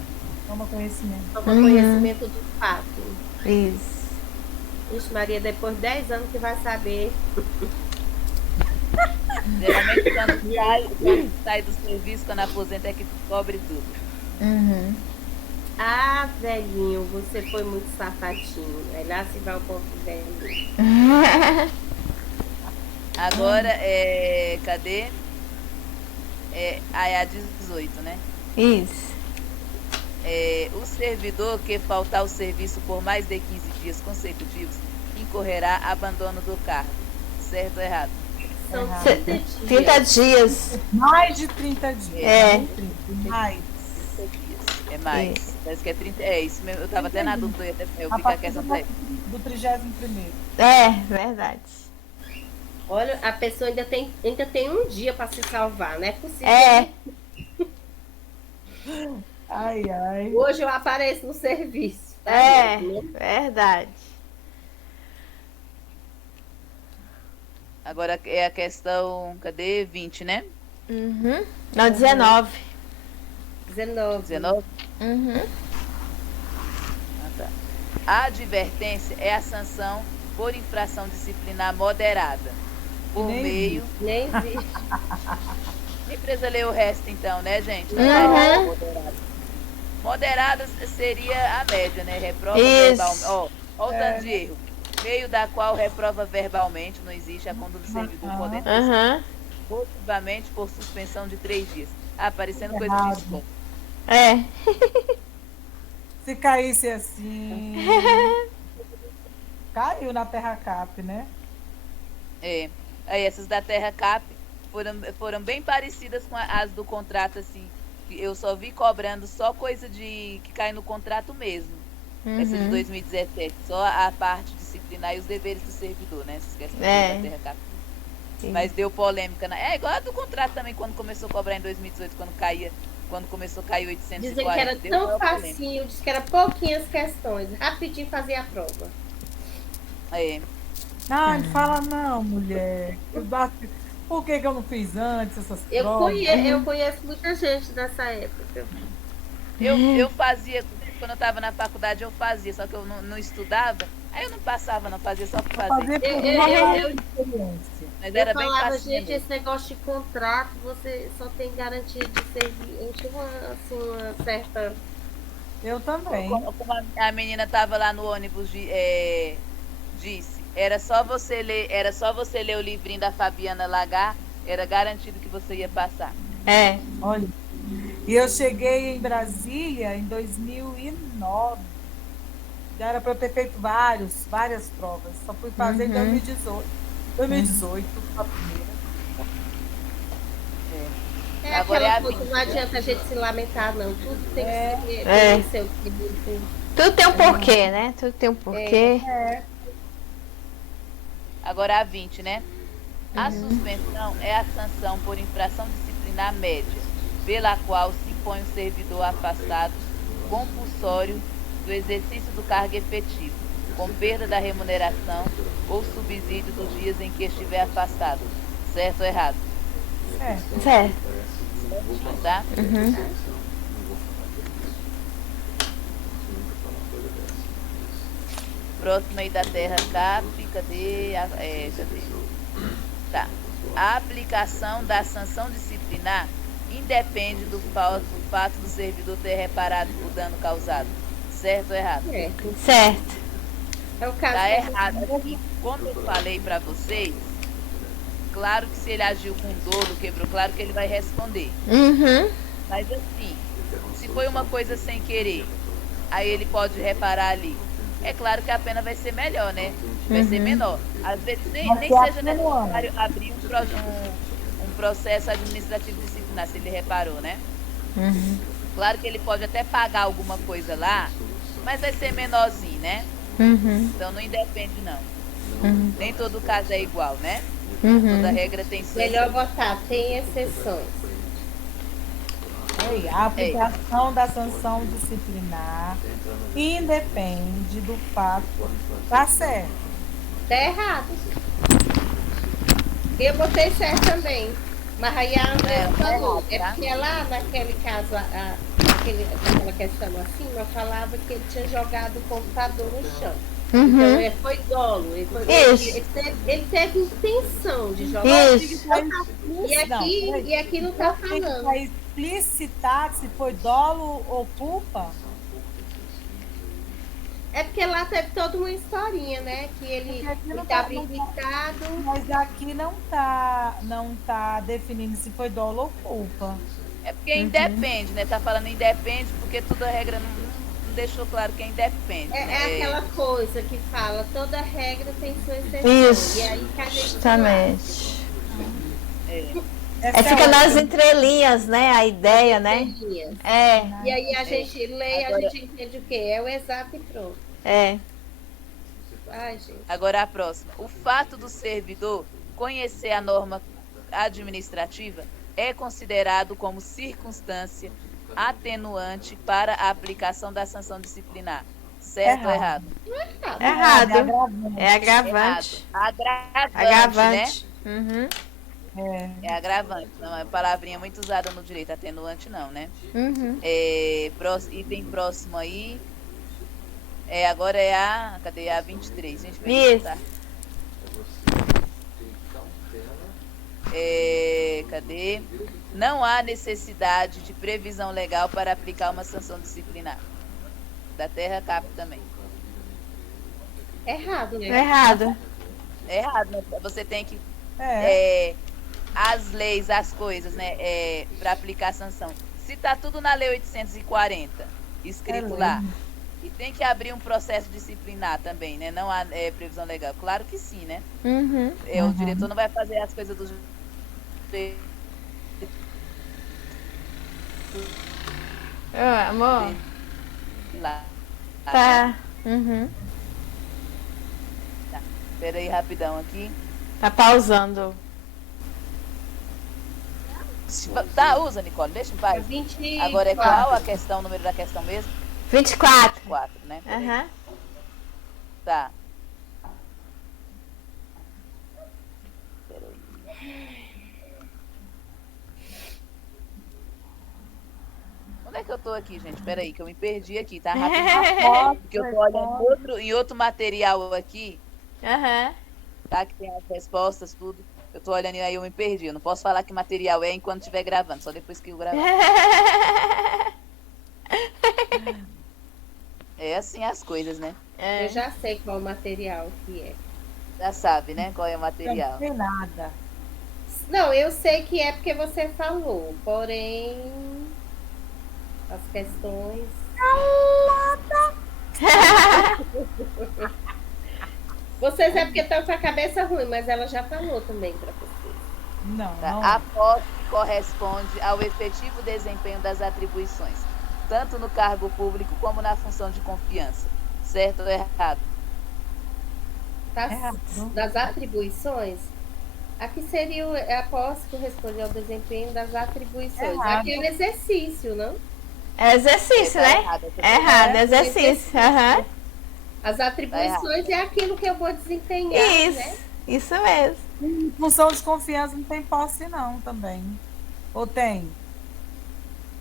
Toma conhecimento. toma conhecimento do fato. Isso. Ixi, Maria, depois de 10 anos que vai saber. Geralmente quando sai do serviço, quando aposenta, é que descobre tudo. Uhum. Ah, velhinho, você foi muito safadinho. Aí lá se vai o ponto velho. Agora, cadê? A 18, né? Isso. O servidor que faltar ao serviço por mais de 15 dias consecutivos incorrerá abandono do cargo. Certo ou errado? São Errado. 30 dias. 30 dias. Mais de 30 dias. É. Não 30, mais. 30 dias. É mais. Isso. Parece que é 30. É isso mesmo. Eu estava até na dúvida. Eu A fico com partir essa do daí. 31º. É, verdade. Olha, a pessoa ainda tem um dia para se salvar, não é possível. É. Ai, ai. Hoje eu apareço no serviço. Tá É, vendo, né? verdade. Agora é a questão. Cadê? 20, né? Uhum. Não, 19. 19. 19? Uhum. Ah, tá. A advertência é a sanção por infração disciplinar moderada. Por Nem meio. Nem existe. Nem precisa ler o resto, então, né, gente? Uhum. Moderada. Moderada seria a média, né? Reprova Isso. verbalmente. Ó, o tanto de erro. Meio da qual reprova verbalmente, não existe a conduta do servidor podendo ser Uhum. positivamente por suspensão de 3 dias. Aparecendo coisa Errado. de escola. É. Se caísse assim. Caiu na terra cap, né? Aí essas da Terra Cap foram bem parecidas com as do contrato, assim. Eu só vi cobrando só coisa que cai no contrato mesmo. Essa de 2017, só a parte disciplinar e os deveres do servidor, né? Essas questões da Terra Cap. Sim. Mas deu polêmica. É igual a do contrato também, quando começou a cobrar em 2018, quando começou a cair 840. Dizem que era deu tão maior polêmica. facinho, diz que era pouquinhas questões. Rapidinho fazia a prova. Não, não fala não, mulher. Por que eu não fiz antes essas provas? Eu conheço muita gente dessa época. Eu fazia, quando eu estava na faculdade, eu fazia, só que eu não estudava. Aí eu não passava, não fazia só para fazer. Fazer por Eu- experiência. Mas Eu era bem falava, fácil. gente, esse negócio de contrato, você só tem garantia de serviço. Eu tinha uma certa. Eu também. Como a menina estava lá no ônibus, disse, era só você ler o livrinho da Fabiana Lagar, era garantido que você ia passar. É. Olha. E eu cheguei em Brasília em 2009. Já era para eu ter feito várias provas. Só fui fazer em 2018. 2018, a primeira. É Agora aquela é a coisa, 20, não adianta a gente se lamentar, não. Tudo tem que ser É. seu tempo. Tudo tem um porquê, né? Tudo tem um porquê. Agora a 20, né? A suspensão é a sanção por infração disciplinar média, pela qual se impõe o servidor afastado compulsório do exercício do cargo efetivo, com perda da remuneração ou subsídio dos dias em que estiver afastado. Certo ou errado? Certo. Tá? Próximo aí da Terra Cap, cadê? Cadê? Tá. A aplicação da sanção disciplinar independe do fato do servidor ter reparado o dano causado. Certo ou errado? Certo. É o caso Tá que errado aqui. Como eu falei para vocês, claro que se ele agiu com dolo, quebrou, claro que ele vai responder. Mas assim, se foi uma coisa sem querer, aí ele pode reparar ali. É claro que a pena vai ser melhor, né? Vai ser menor. Às vezes nem seja necessário abrir um processo administrativo disciplinar, se ele reparou, né? Claro que ele pode até pagar alguma coisa lá, mas vai ser menorzinho, né? Então não independe, não. Nem todo caso é igual, né? Toda regra tem sua melhor botar, tem exceções. A aplicação da sanção disciplinar independe do fato. Tá certo. Tá errado. Eu botei certo também. Mas aí a André falou. É porque lá naquele caso, aquela questão acima, falava que ele tinha jogado o computador no chão. Então ele foi dolo. Ele teve intenção de jogar. Isso. E aqui não tá falando. Vai explicitar se foi dolo ou culpa? É porque lá teve toda uma historinha, né? Que ele estava irritado. Mas aqui não tá definindo se foi dolo ou culpa. É porque independe, né? Tá falando independe porque toda regra não deixou claro que independe. É aquela coisa que fala, toda regra tem sua exceção. Isso. E aí que a gente Justamente. Essa Fica nas entrelinhas, né? A ideia, né? E aí a gente lê, Agora, a gente entende o quê? É o exato e pronto. Ai, gente. Agora a próxima. O fato do servidor conhecer a norma administrativa é considerado como circunstância atenuante para a aplicação da sanção disciplinar. Certo ou errado? Errado. É agravante. Agravante, né? É. É agravante. Não é uma palavrinha muito usada no direito. Atenuante não, né? Item próximo aí. Agora é cadê? A 23. Gente, Isso. tá? Cadê? Não há necessidade de previsão legal para aplicar uma sanção disciplinar. Da Terra Cap também. Errado, né? Errado. É errado, né? Você tem que... as leis, as coisas, né? Para aplicar a sanção. Se tá tudo na Lei 840, escrito lá, e tem que abrir um processo disciplinar também, né? Não há previsão legal. Claro que sim, né? O diretor não vai fazer as coisas do Amor. lá. Tá. Tá. Espera aí rapidão aqui. Tá pausando. Tá, usa, Nicole, deixa em paz. 24. Agora é qual a questão, o número da questão mesmo? 24. 4, né? Aham. Tá. Onde é que eu tô aqui, gente? Peraí, que eu me perdi aqui, tá? Rapidinho. Porque eu tô olhando em outro material aqui. tá? Que tem as respostas, tudo. Eu tô olhando aí, eu me perdi. Eu não posso falar que material é enquanto estiver gravando, só depois que eu gravar. É assim as coisas, né? Eu já sei qual material que é. Já sabe, né? Qual é o material. Não tem nada. Não, eu sei que é porque você falou, porém as questões. Vocês é porque estão com a cabeça ruim, mas ela já falou também para vocês. Não, Tá? não. A posse corresponde ao efetivo desempenho das atribuições, tanto no cargo público como na função de confiança. Certo ou errado? Das atribuições, aqui seria a posse corresponde ao desempenho das atribuições. Aqui é um exercício, não? É exercício, né? É errado, exercício. Aham. As atribuições é aquilo que eu vou desempenhar, né? Isso mesmo. Em função de confiança não tem posse, não, também. Ou tem?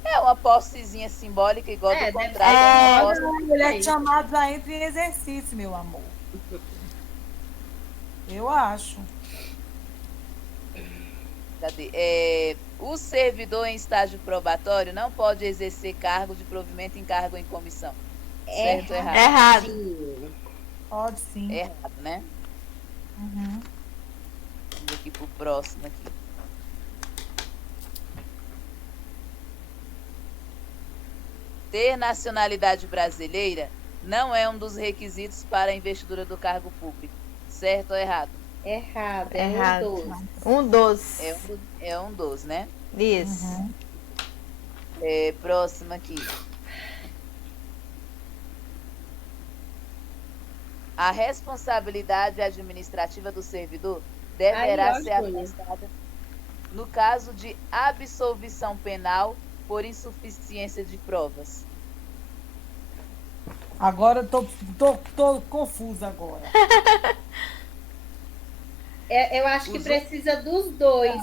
É uma possezinha simbólica, igual do contrato. Ele é chamado já entra em exercício, meu amor. Eu acho. Cadê? O servidor em estágio probatório não pode exercer cargo de provimento em cargo em comissão. Certo ou errado? Errado. Pode sim. Errado, né? Uhum. Vamos aqui pro próximo aqui. Ter nacionalidade brasileira não é um dos requisitos para a investidura do cargo público. Certo ou errado? Errado, Errado. Um dos. É um dos, né? Isso. Uhum. Próximo aqui. A responsabilidade administrativa do servidor deverá ser afastada no caso de absolvição penal por insuficiência de provas. Agora eu tô confusa agora. Eu acho que precisa dos dois.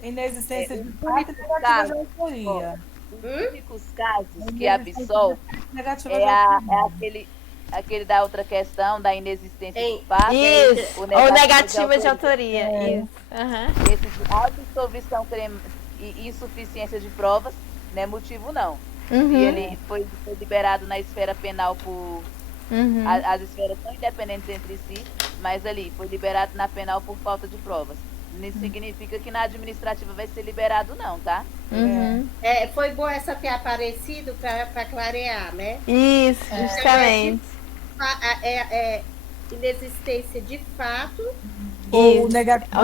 Inexistência de fato e negativa de autoria. Os únicos casos que absolve é aquele da outra questão, da inexistência de fato. Isso, ou negativa de autoria. Isso. Esse de absolvição e insuficiência de provas não é motivo, não. Uhum. E ele foi liberado na esfera penal por... As esferas são independentes entre si, mas ali foi liberado na penal por falta de provas. Não significa que na administrativa vai ser liberado, não, tá? Uhum. Foi bom essa ter aparecido para clarear, né? Isso, justamente. Inexistência de fato ou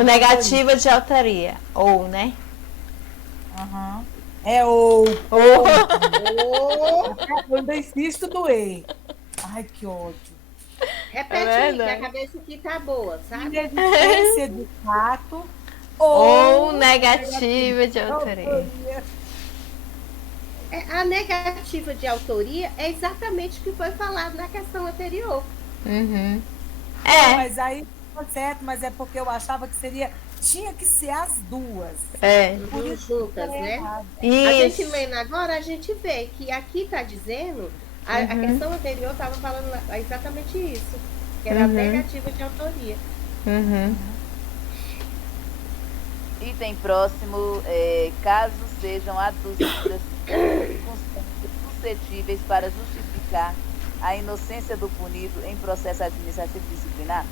negativa de autoria. Ou, né? Uhum. Ou. Eu ainda insisto no E. Ai, que ódio. Repete aí, que a cabeça aqui tá boa, sabe? Inexistência de fato ou negativa de autoria. A negativa de autoria é exatamente o que foi falado na questão anterior. Uhum. Não, mas aí tá certo, mas é porque eu achava que tinha que ser as duas. Por isso juntas, né? Isso. A gente lendo agora, a gente vê que aqui está dizendo, a questão anterior estava falando exatamente isso, que era a negativa de autoria. Item próximo, caso sejam aduzidas circunstâncias suscetíveis para justificar a inocência do punido em processo administrativo disciplinar,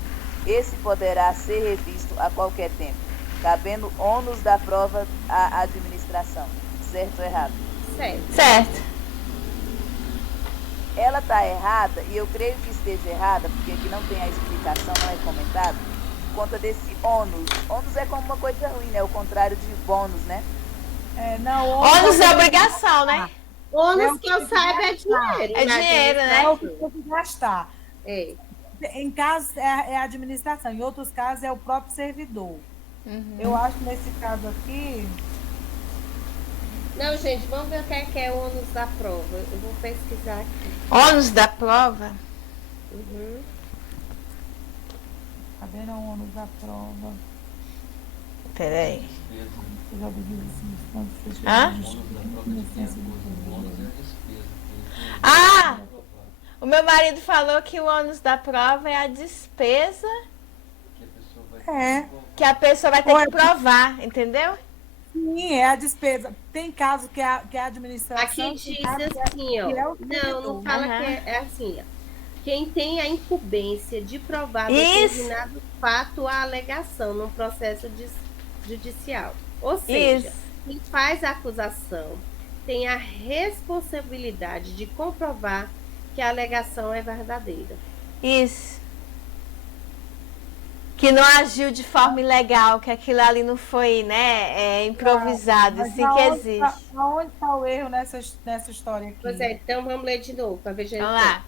esse poderá ser revisto a qualquer tempo, cabendo ônus da prova à administração. Certo ou errado? Certo. Ela está errada, e eu creio que esteja errada, porque aqui não tem a explicação, não é comentado, por conta desse ônus. Ônus é como uma coisa ruim, né? O contrário de bônus, né? Ônus é obrigação, né? Ônus que eu saiba é dinheiro. É dinheiro, né? É o que eu vou gastar. Em casos é a administração, em outros casos é o próprio servidor. Eu acho que nesse caso aqui... Não, gente, vamos ver o que é o ônus da prova. Eu vou pesquisar aqui. Ônus da prova? Tá vendo o ônus da prova? Peraí. O meu marido falou que o ônus da prova é a despesa É. Que a pessoa vai ter Ou que é- provar, entendeu? Sim, é a despesa. Tem caso que é a administração Aqui que diz sabe assim, que ó. é o Não, não servidor. fala que Aham. é assim, ó. Quem tem a incumbência de provar Isso, determinado fato à alegação num processo judicial. Ou isso, seja, quem faz a acusação tem a responsabilidade de comprovar que a alegação é verdadeira. isso. Que não agiu de forma ilegal, que aquilo ali não foi, né, improvisado, Mas assim que existe. aonde está o erro nessa história Pois aqui? é, então vamos ler de novo para ver se Vamos tem. lá.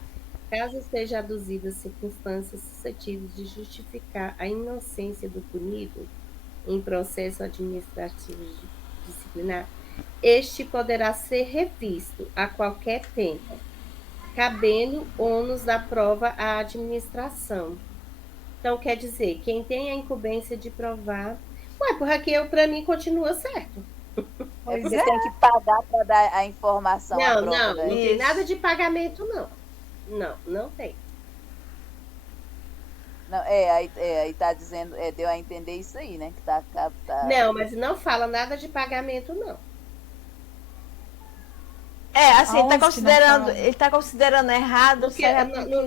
Caso seja aduzidas circunstâncias suscetíveis de justificar a inocência do punido em processo administrativo disciplinar, este poderá ser revisto a qualquer tempo, cabendo ônus da prova à administração. Então, quer dizer, quem tem a incumbência de provar. Ué, porque aqui para mim continua certo. É Pois porque é. tem que pagar para dar a informação, a Não, prova, não, né? não tem Isso. nada de pagamento, não. Não, não tem. Não, aí tá dizendo, deu a entender isso aí, né? Que tá. Não, mas não fala nada de pagamento, não. Assim, Aonde que não fala? ele tá considerando errado, Porque,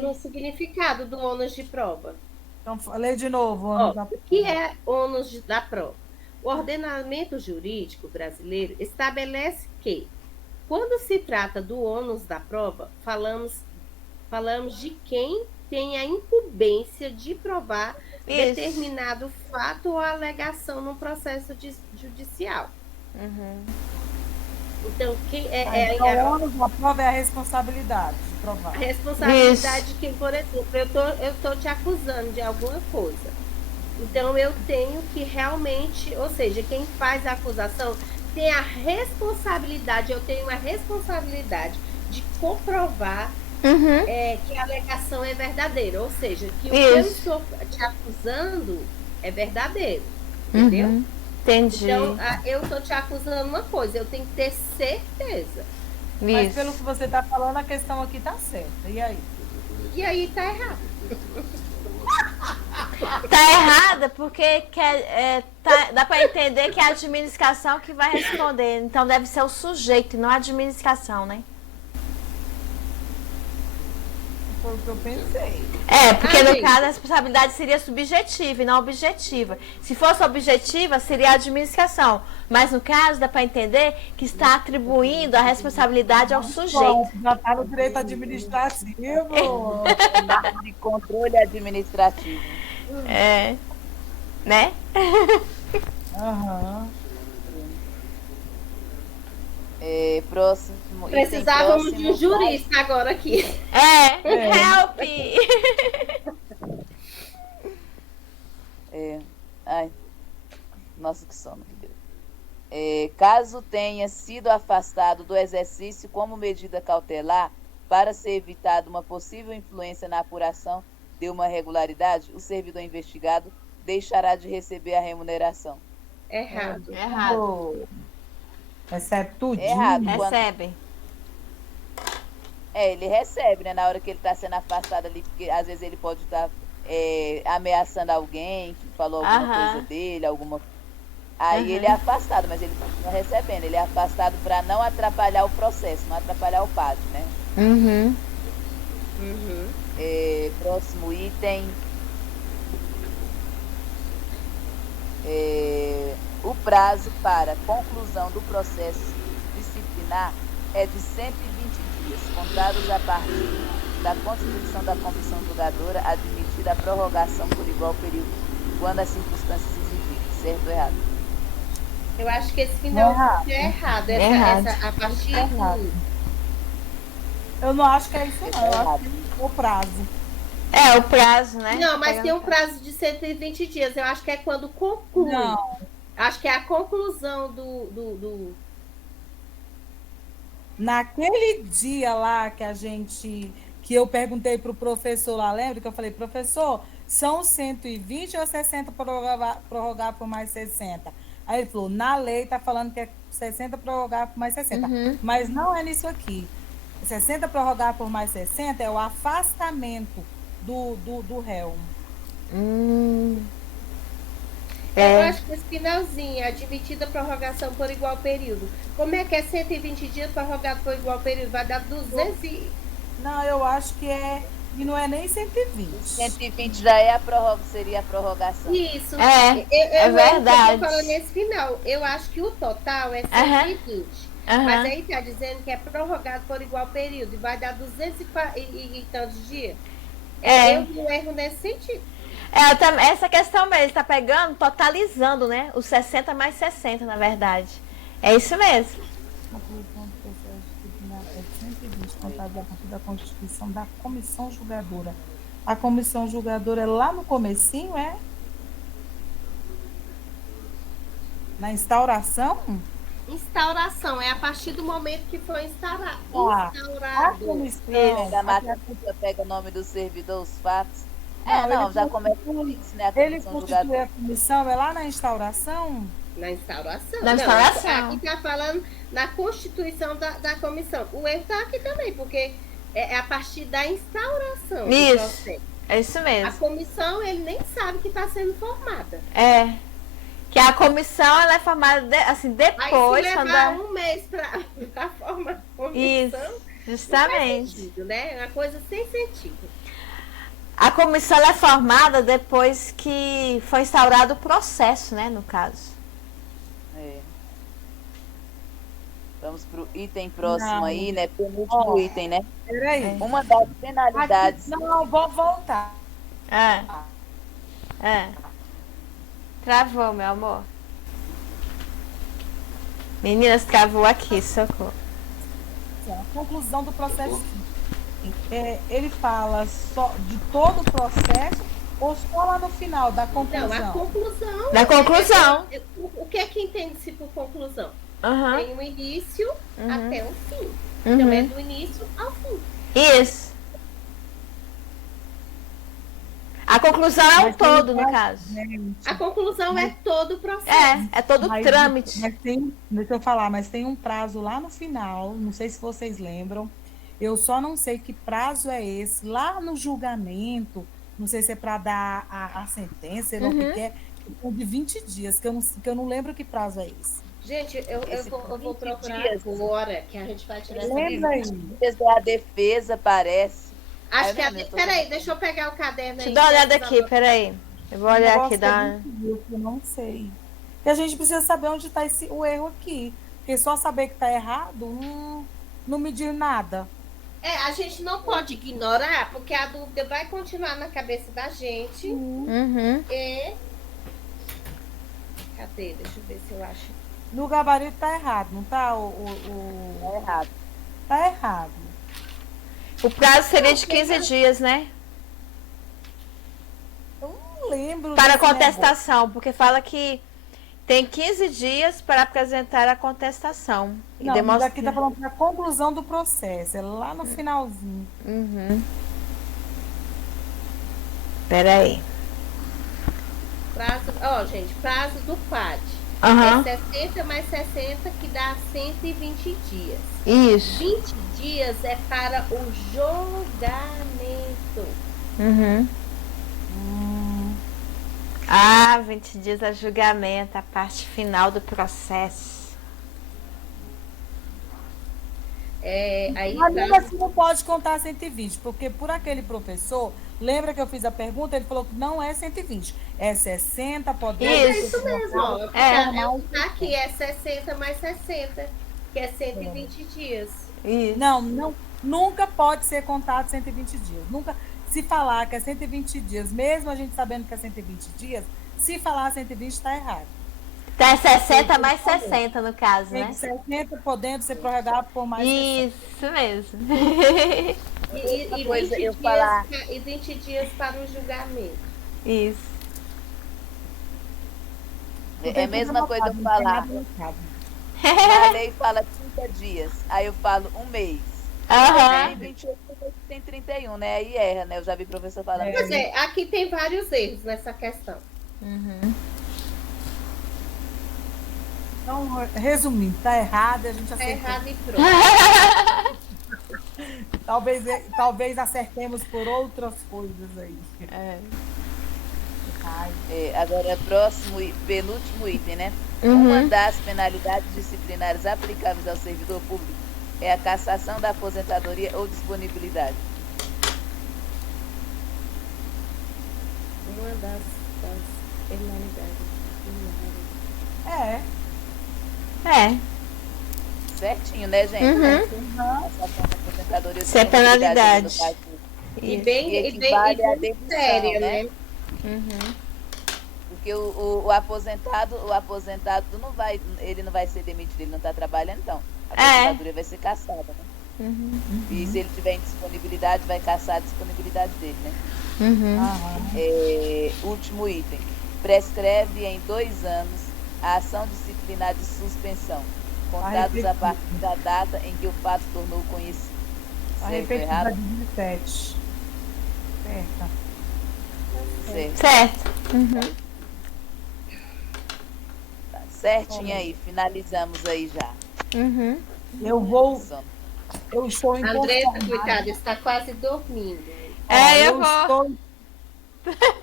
no significado do ônus de prova. Então, lê de novo. Ó, o que é ônus da prova? O ordenamento jurídico brasileiro estabelece que, quando se trata do ônus da prova, falamos de quem tem a incumbência de provar Isso. determinado fato ou alegação no processo judicial. Uhum. Então, quem Então, o ônus da prova é a responsabilidade de a provar. responsabilidade de quem, por exemplo, eu tô te acusando de alguma coisa. Então, eu tenho que realmente, ou seja, quem faz a acusação tem a responsabilidade, eu tenho a responsabilidade de comprovar Uhum. que a alegação é verdadeira, ou seja, que o que eu Isso. estou te acusando é verdadeiro, entendeu? Uhum. Entendi. Então, eu estou te acusando uma coisa, eu tenho que ter certeza. Mas Isso. pelo que você está falando, a questão aqui está certa. E aí? E aí tá errado. Tá errada porque dá para entender que é a administração que vai responder. Então deve ser o sujeito, não a administração, né? Foi o que eu pensei. Porque no gente. caso a responsabilidade seria subjetiva e não objetiva. Se fosse objetiva, seria a administração. Mas no caso, dá para entender que está atribuindo a responsabilidade ao sujeito. Já está no direito administrativo. Marco de controle administrativo. Né? Aham. Próximo. Precisávamos item de um próximo, jurista agora aqui. Help! Ai, nossa, que sono que deu. Caso tenha sido afastado do exercício como medida cautelar para ser evitada uma possível influência na apuração de uma irregularidade, o servidor investigado deixará de receber a remuneração. Errado. Errado. Recebe tudo. Errado. Recebe. Ele recebe, né? Na hora que ele está sendo afastado ali, porque às vezes ele pode estar ameaçando alguém que falou alguma coisa dele, alguma. Aí ele é afastado, mas ele continua recebendo. Ele é afastado para não atrapalhar o processo, não atrapalhar o PAD, né? Uhum. Próximo item. O prazo para conclusão do processo disciplinar é de 120 dias, contados a partir da constituição da comissão julgadora, admitida a prorrogação por igual período, quando as circunstâncias exigirem. Certo ou errado? Eu acho que esse final Errado. é errado. Errado. A partir Errado. do... Eu não acho que é isso, não. Eu acho que é o prazo. O prazo, né? Não, mas tem um prazo de 120 dias. Eu acho que é quando conclui. Não. Acho que é a conclusão do... Naquele dia lá que eu perguntei para o professor lá, lembra que eu falei, professor, são 120 ou 60 prorrogar por mais 60? Aí ele falou, na lei está falando que é 60 prorrogar por mais 60. Mas não é nisso aqui. 60 prorrogar por mais 60 é o afastamento do réu. Eu acho que esse finalzinho, admitida prorrogação por igual período. Como é que é 120 dias prorrogado por igual período? Vai dar 200 e... Não, eu acho que é. E não é nem 120. 120 já é seria a prorrogação. Isso. É verdade. Eu tô falando nesse final. Eu acho que o total é 120. Mas aí tá dizendo que é prorrogado por igual período. E vai dar 200 e tantos dias. Eu não erro nesse sentido. Essa questão mesmo, ele tá pegando, totalizando, né? Os 60 mais 60, na verdade. É isso mesmo. É 120 contados a partir da constituição da comissão julgadora. A comissão julgadora é lá no comecinho, é? Na instauração? Instauração, é a partir do momento que foi instaurado. A comissão... Da matrícula pega o nome do servidor, os fatos. Já começa com isso, né? Ele constitui a comissão, é lá na instauração? Na instauração. Na instauração. Aqui está falando na constituição da comissão. O erro está aqui também, porque é a partir da instauração. Isso. É isso mesmo. A comissão, ele nem sabe que está sendo formada. Que a comissão ela é formada depois. Aí se levar um mês para formar a comissão. Isso, justamente. Não faz sentido, né? É uma coisa sem sentido. A comissão ela é formada depois que foi instaurado o processo, né, no caso. Vamos para o item próximo aí, né? Penúltimo item, né? Peraí. Uma das penalidades. Não, vou voltar. Travou, meu amor. Meninas, travou aqui, socorro. A conclusão do processo. Ele fala só de todo o processo ou só lá no final da conclusão? Não, a conclusão. Da conclusão. O que é que entende-se por conclusão? Uhum. Tem um início até o fim. Então é do início ao fim. Isso. A conclusão é um todo, no caso. A conclusão é todo o processo. É todo o trâmite. Deixa eu falar, mas tem um prazo lá no final, não sei se vocês lembram. Eu só não sei que prazo é esse. Lá no julgamento, não sei se é para dar a sentença, ou o que é, de 20 dias, que eu não lembro que prazo é esse. Gente, eu vou procurar agora, que a gente vai tirar essa Lembra aí. A defesa parece. Acho que peraí, deixa eu pegar o caderno aí. Deixa eu dar uma olhada aqui, peraí. Eu vou olhar aqui. Eu não sei. E a gente precisa saber onde está o erro aqui. Porque só saber que está errado não me diz nada. A gente não pode ignorar, porque a dúvida vai continuar na cabeça da gente. E... Cadê? Deixa eu ver se eu acho. No gabarito tá errado, não tá? Tá errado. Tá errado. O prazo seria de 15 dias, né? Eu não lembro. Para contestação, porque fala que tem 15 dias para apresentar a contestação. Não, mas aqui tá falando da conclusão do processo, é lá no finalzinho. Peraí. Prazo, gente, prazo do PAD. É 60 mais 60, que dá 120 dias. Isso. 20 dias é para o julgamento. 20 dias a julgamento, a parte final do processo. Mas mesmo assim não pode contar 120, porque por aquele professor, lembra que eu fiz a pergunta, ele falou que não é 120, é 60, pode... É isso mesmo, aqui é 60 mais 60, que é 120 dias. Isso. Não, nunca pode ser contado 120 dias, nunca, se falar que é 120 dias, mesmo a gente sabendo que é 120 dias, se falar 120 está errado. Tá 60 mais 60 no caso, né? 60 podendo ser prorrogado por mais 60. Isso mesmo. E 20 dias para o julgamento. Isso. É a mesma coisa eu falar. A lei fala 30 dias, aí eu falo um mês. Tem 28, tem 31, né? Aí erra, né? Eu já vi professor falando. Quer dizer, aqui tem vários erros nessa questão. Então, resumindo, tá errado, a gente acertou. Tá errado e pronto. talvez acertemos por outras coisas aí. Agora, próximo e penúltimo item, né? Uhum. Uma das penalidades disciplinares aplicáveis ao servidor público é a cassação da aposentadoria ou disponibilidade. Uma das penalidades. É. Certinho, né, gente? Uhum. Cassação da aposentadoria ou Isso é penalidade. no caso, E Isso. bem, E e bem, equivale à e bem demissão, séria, né? né? Uhum. Porque o aposentado ele não vai ser demitido, ele não está trabalhando, então. A aposentadoria vai ser cassada, né? Uhum. E se ele tiver indisponibilidade, vai caçar a disponibilidade dele, né? Uhum. Último item. Prescreve em 2 anos a ação disciplinar de suspensão, contados a partir da data em que o fato tornou conhecido. A Certo ou repetida errado? 17. Certo. Certo. Uhum. Tá certinho aí, finalizamos aí já. Uhum. Eu estou Andressa, inconformada. coitada, está quase dormindo. Eu vou.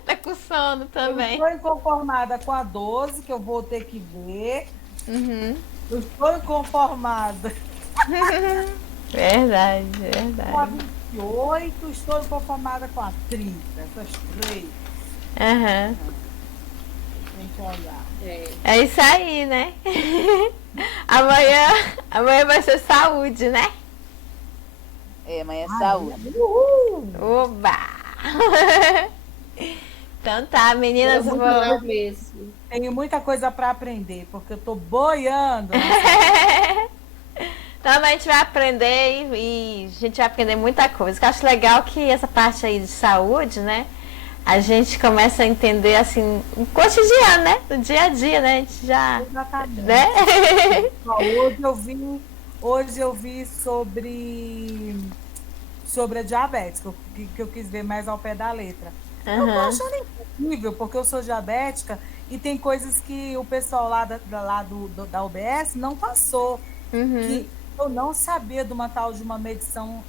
Tá com sono Eu também. estou inconformada com a 12, que eu vou ter que ver. Uhum. Eu estou inconformada Verdade, com a verdade. 28, estou inconformada com a 30. Essas três, Aham. tem que olhar. É isso aí, né? Amanhã vai ser saúde, né? Amanhã é saúde. Uhul! Oba! Então tá, meninas, Eu vou. vou mesmo. Tenho muita coisa para aprender, porque eu estou boiando. Então a gente vai aprender e a gente vai aprender muita coisa. Eu acho legal que essa parte aí de saúde, né? A gente começa a entender assim, o cotidiano, né? Do dia a dia, né? A gente já. Exatamente. Né? Hoje eu vi sobre a diabetes, que eu quis ver mais ao pé da letra. Eu tô Uhum. achando incrível, porque eu sou diabética e tem coisas que o pessoal lá da UBS não passou. Uhum. Que eu não sabia de uma tal de uma medição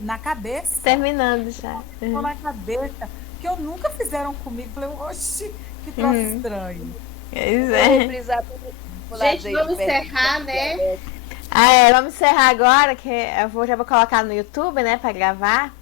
na cabeça. Terminando já. Uhum. Na cabeça, que eu nunca fizeram comigo. Falei, oxi, que troço estranho. Pois Vou é. reprisar Gente, vamos encerrar, né? Vamos encerrar agora, que já vou colocar no YouTube, né, pra gravar.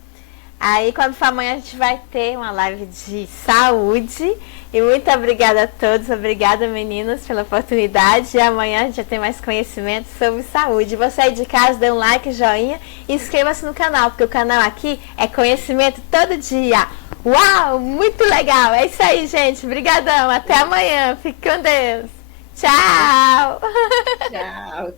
Aí, quando for amanhã, a gente vai ter uma live de saúde. E muito obrigada a todos, obrigada, meninas, pela oportunidade. E amanhã a gente já tem mais conhecimento sobre saúde. Você aí de casa, dê um like, joinha e inscreva-se no canal, porque o canal aqui é conhecimento todo dia. Uau, muito legal. É isso aí, gente. Obrigadão. Até amanhã. Fique com Deus. Tchau. Tchau.